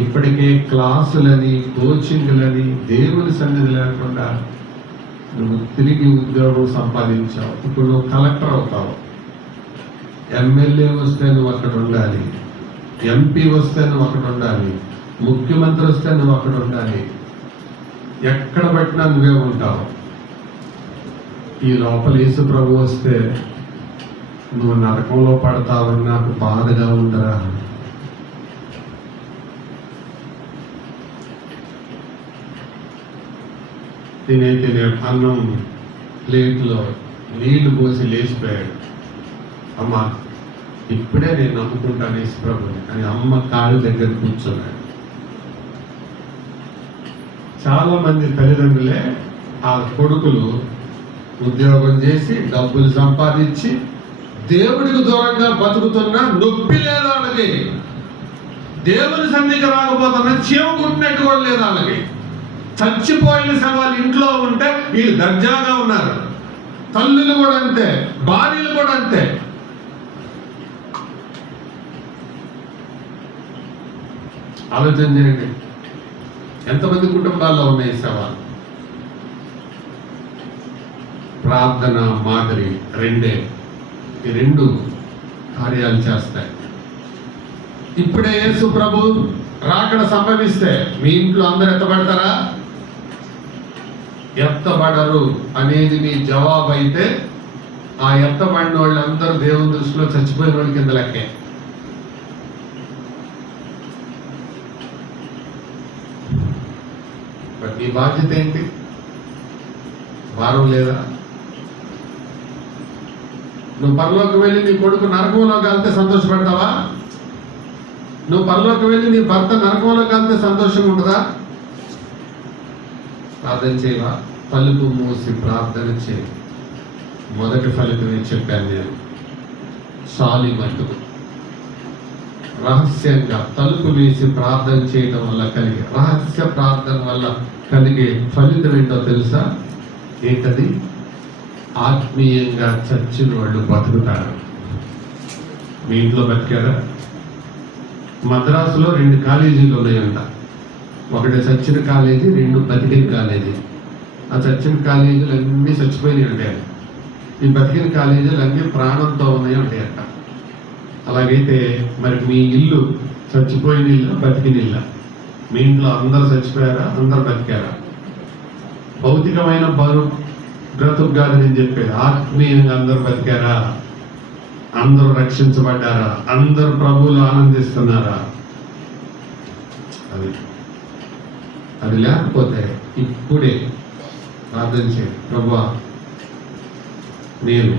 ఇప్పటికే క్లాసులని, కోచింగ్లని, దేవుని సన్నిధి లేకుండా నువ్వు తిరిగి ఉద్యోగం సంపాదించావు. ఇప్పుడు నువ్వు కలెక్టర్ అవుతావు. ఎమ్మెల్యే వస్తే నువ్వు అక్కడ ఉండాలి, ఎంపీ వస్తే నువ్వు అక్కడ ఉండాలి, ముఖ్యమంత్రి వస్తే నువ్వు అక్కడ ఉండాలి. ఎక్కడ పట్టినా నువ్వే ఉంటావు. ఈ లోపల యేసు ప్రభు వస్తే నువ్వు నరకంలో పడతావని నాకు బాధగా ఉండరా? తినే అన్నం ప్లేట్లో నీళ్లు పోసి లేచిపోయాడు. అమ్మ ఇప్పుడే నేను నమ్ముకుంటాను యేసు ప్రభుని అని అమ్మ కాళ్ళ దగ్గర కూర్చున్నాడు. చాలా మంది తల్లిదండ్రులే ఆ కొడుకులు ఉద్యోగం చేసి డబ్బులు సంపాదించి దేవుడికి దూరంగా బతుకుతున్నా నొప్పి లేదు వాళ్ళకి, దేవుని సన్నిధికి రాకపోతున్నా చీమ కుట్టినట్టు కూడా లేదు వాళ్ళకి. చచ్చిపోయిన శవాలు ఇంట్లో ఉంటే వీళ్ళు దర్జాగా ఉన్నారు. తల్లులు కూడా అంతే, భార్యలు కూడా అంతే. ఆలోచన చేయండి, ఎంతమంది కుటుంబాల్లో ఉన్నాయి శవాలు. ప్రార్థన మాదిరి రెండే, ఈ 2 కార్యాలు చేస్తాయి. ఇప్పుడే యేసు ప్రభు రాకడ సంభవిస్తే మీ ఇంట్లో అందరు ఎత్తబడతారా? ఎత్తబడరు అనేది మీ జవాబు అయితే ఆ ఎత్తబడిన వాళ్ళందరూ దేవుని దృష్టిలో చచ్చిపోయిన వాళ్ళ కింద లెక్కే. నీ బాధ్యత ఏంటి? భారం లేదా? నువ్వు పరలోకి వెళ్ళి నీ కొడుకు నరకంలో కాలితే సంతోషపడతావా? నువ్వు పరలోకి వెళ్ళి నీ భర్త నరకంలో కాలితే సంతోషంగా ఉంటుందా? ప్రార్థన చేయవా? తలుపు మూసి ప్రార్థన చేయి. మొదటి ఫలితమే చెప్పాను నేను. చాలి మట్టుకు రహస్యంగా తలుపు వేసి ప్రార్థన చేయడం వల్ల కలిగే, రహస్య ప్రార్థన వల్ల కలిగే ఫలితం ఏంటో తెలుసా? ఏంటది? ఆత్మీయంగా చచ్చిన వాళ్ళు బతుకుతారు. మీ ఇంట్లో బతికారా? మద్రాసులో 2 కాలేజీలు ఉన్నాయంట. ఒకటి చచ్చిన కాలేజీ, 2 బతికిన కాలేజీ. ఆ చచ్చిన కాలేజీలు అన్నీ చచ్చిపోయినాయి ఉంటాయి. ఈ బతికిన కాలేజీలు అన్నీ ప్రాణంతో ఉన్నాయి ఉంటాయంట. అలాగైతే మరి మీ ఇల్లు చచ్చిపోయిన ఇల్లు, బతికిన ఇల్లు? మీ ఇంట్లో అందరు చచ్చిపోయారా? అందరు బతికారా? భౌతికమైన బ్రతుకు కాదు నేను చెప్పేది. ఆత్మీయంగా అందరు బతికారా? అందరూ రక్షించబడ్డారా? అందరు ప్రభువులు ఆనందిస్తున్నారా? అది లేకపోతే ఇప్పుడే ప్రార్థన చేయండి. ప్రభువా, నేను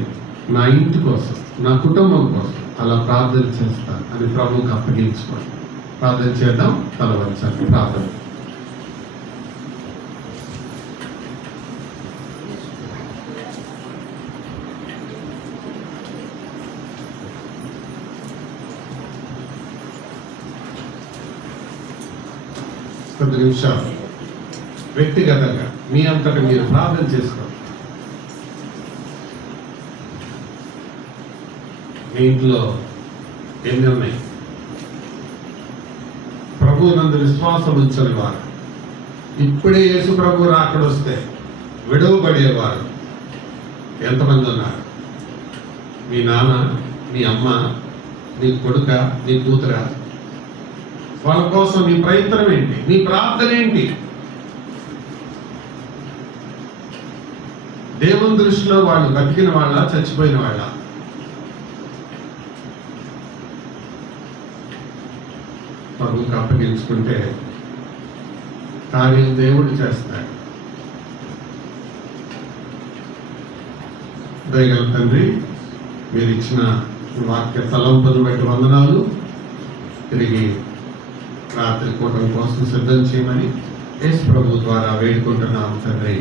నా ఇంటి కోసం, నా కుటుంబం కోసం అలా ప్రార్థన చేస్తాను అని ప్రభువుకి అప్పగించుకోండి. ప్రార్థన చేద్దాం. తల వంచండి. ప్రార్థన. కొద్ది నిమిషాలు వ్యక్తిగతంగా మీ అంతటా మీరు ప్రార్థన చేసుకోండి. మీ ఇంట్లో ఎన్ని ఉన్నాయి? ప్రభు నందు విశ్వాసం ఉంచని వారు, ఇప్పుడే యేసు ప్రభు రాకడొస్తే విడవబడేవారు ఎంతమంది ఉన్నారు? మీ నాన్న, మీ అమ్మ, నీ కొడుక, నీ కూతుర? వాళ్ళ కోసం నీ ప్రయత్నం ఏంటి? నీ ప్రార్థన ఏంటి? దేవుని దృష్టిలో వాళ్ళు బతికిన వాళ్ళ, చచ్చిపోయిన వాళ్ళ? ప్రభువుకి అప్పగించుకుంటే కార్యం దేవుడు చేస్తాడు. దయగల తండ్రి, మీరు ఇచ్చిన వాక్య తలంపును బట్టి వందనాలు. తిరిగి రాత్రి కూటమి కోసం సిద్ధం చేయమని యేసు ప్రభు ద్వారా వేడుకుంటున్నాము తండ్రి.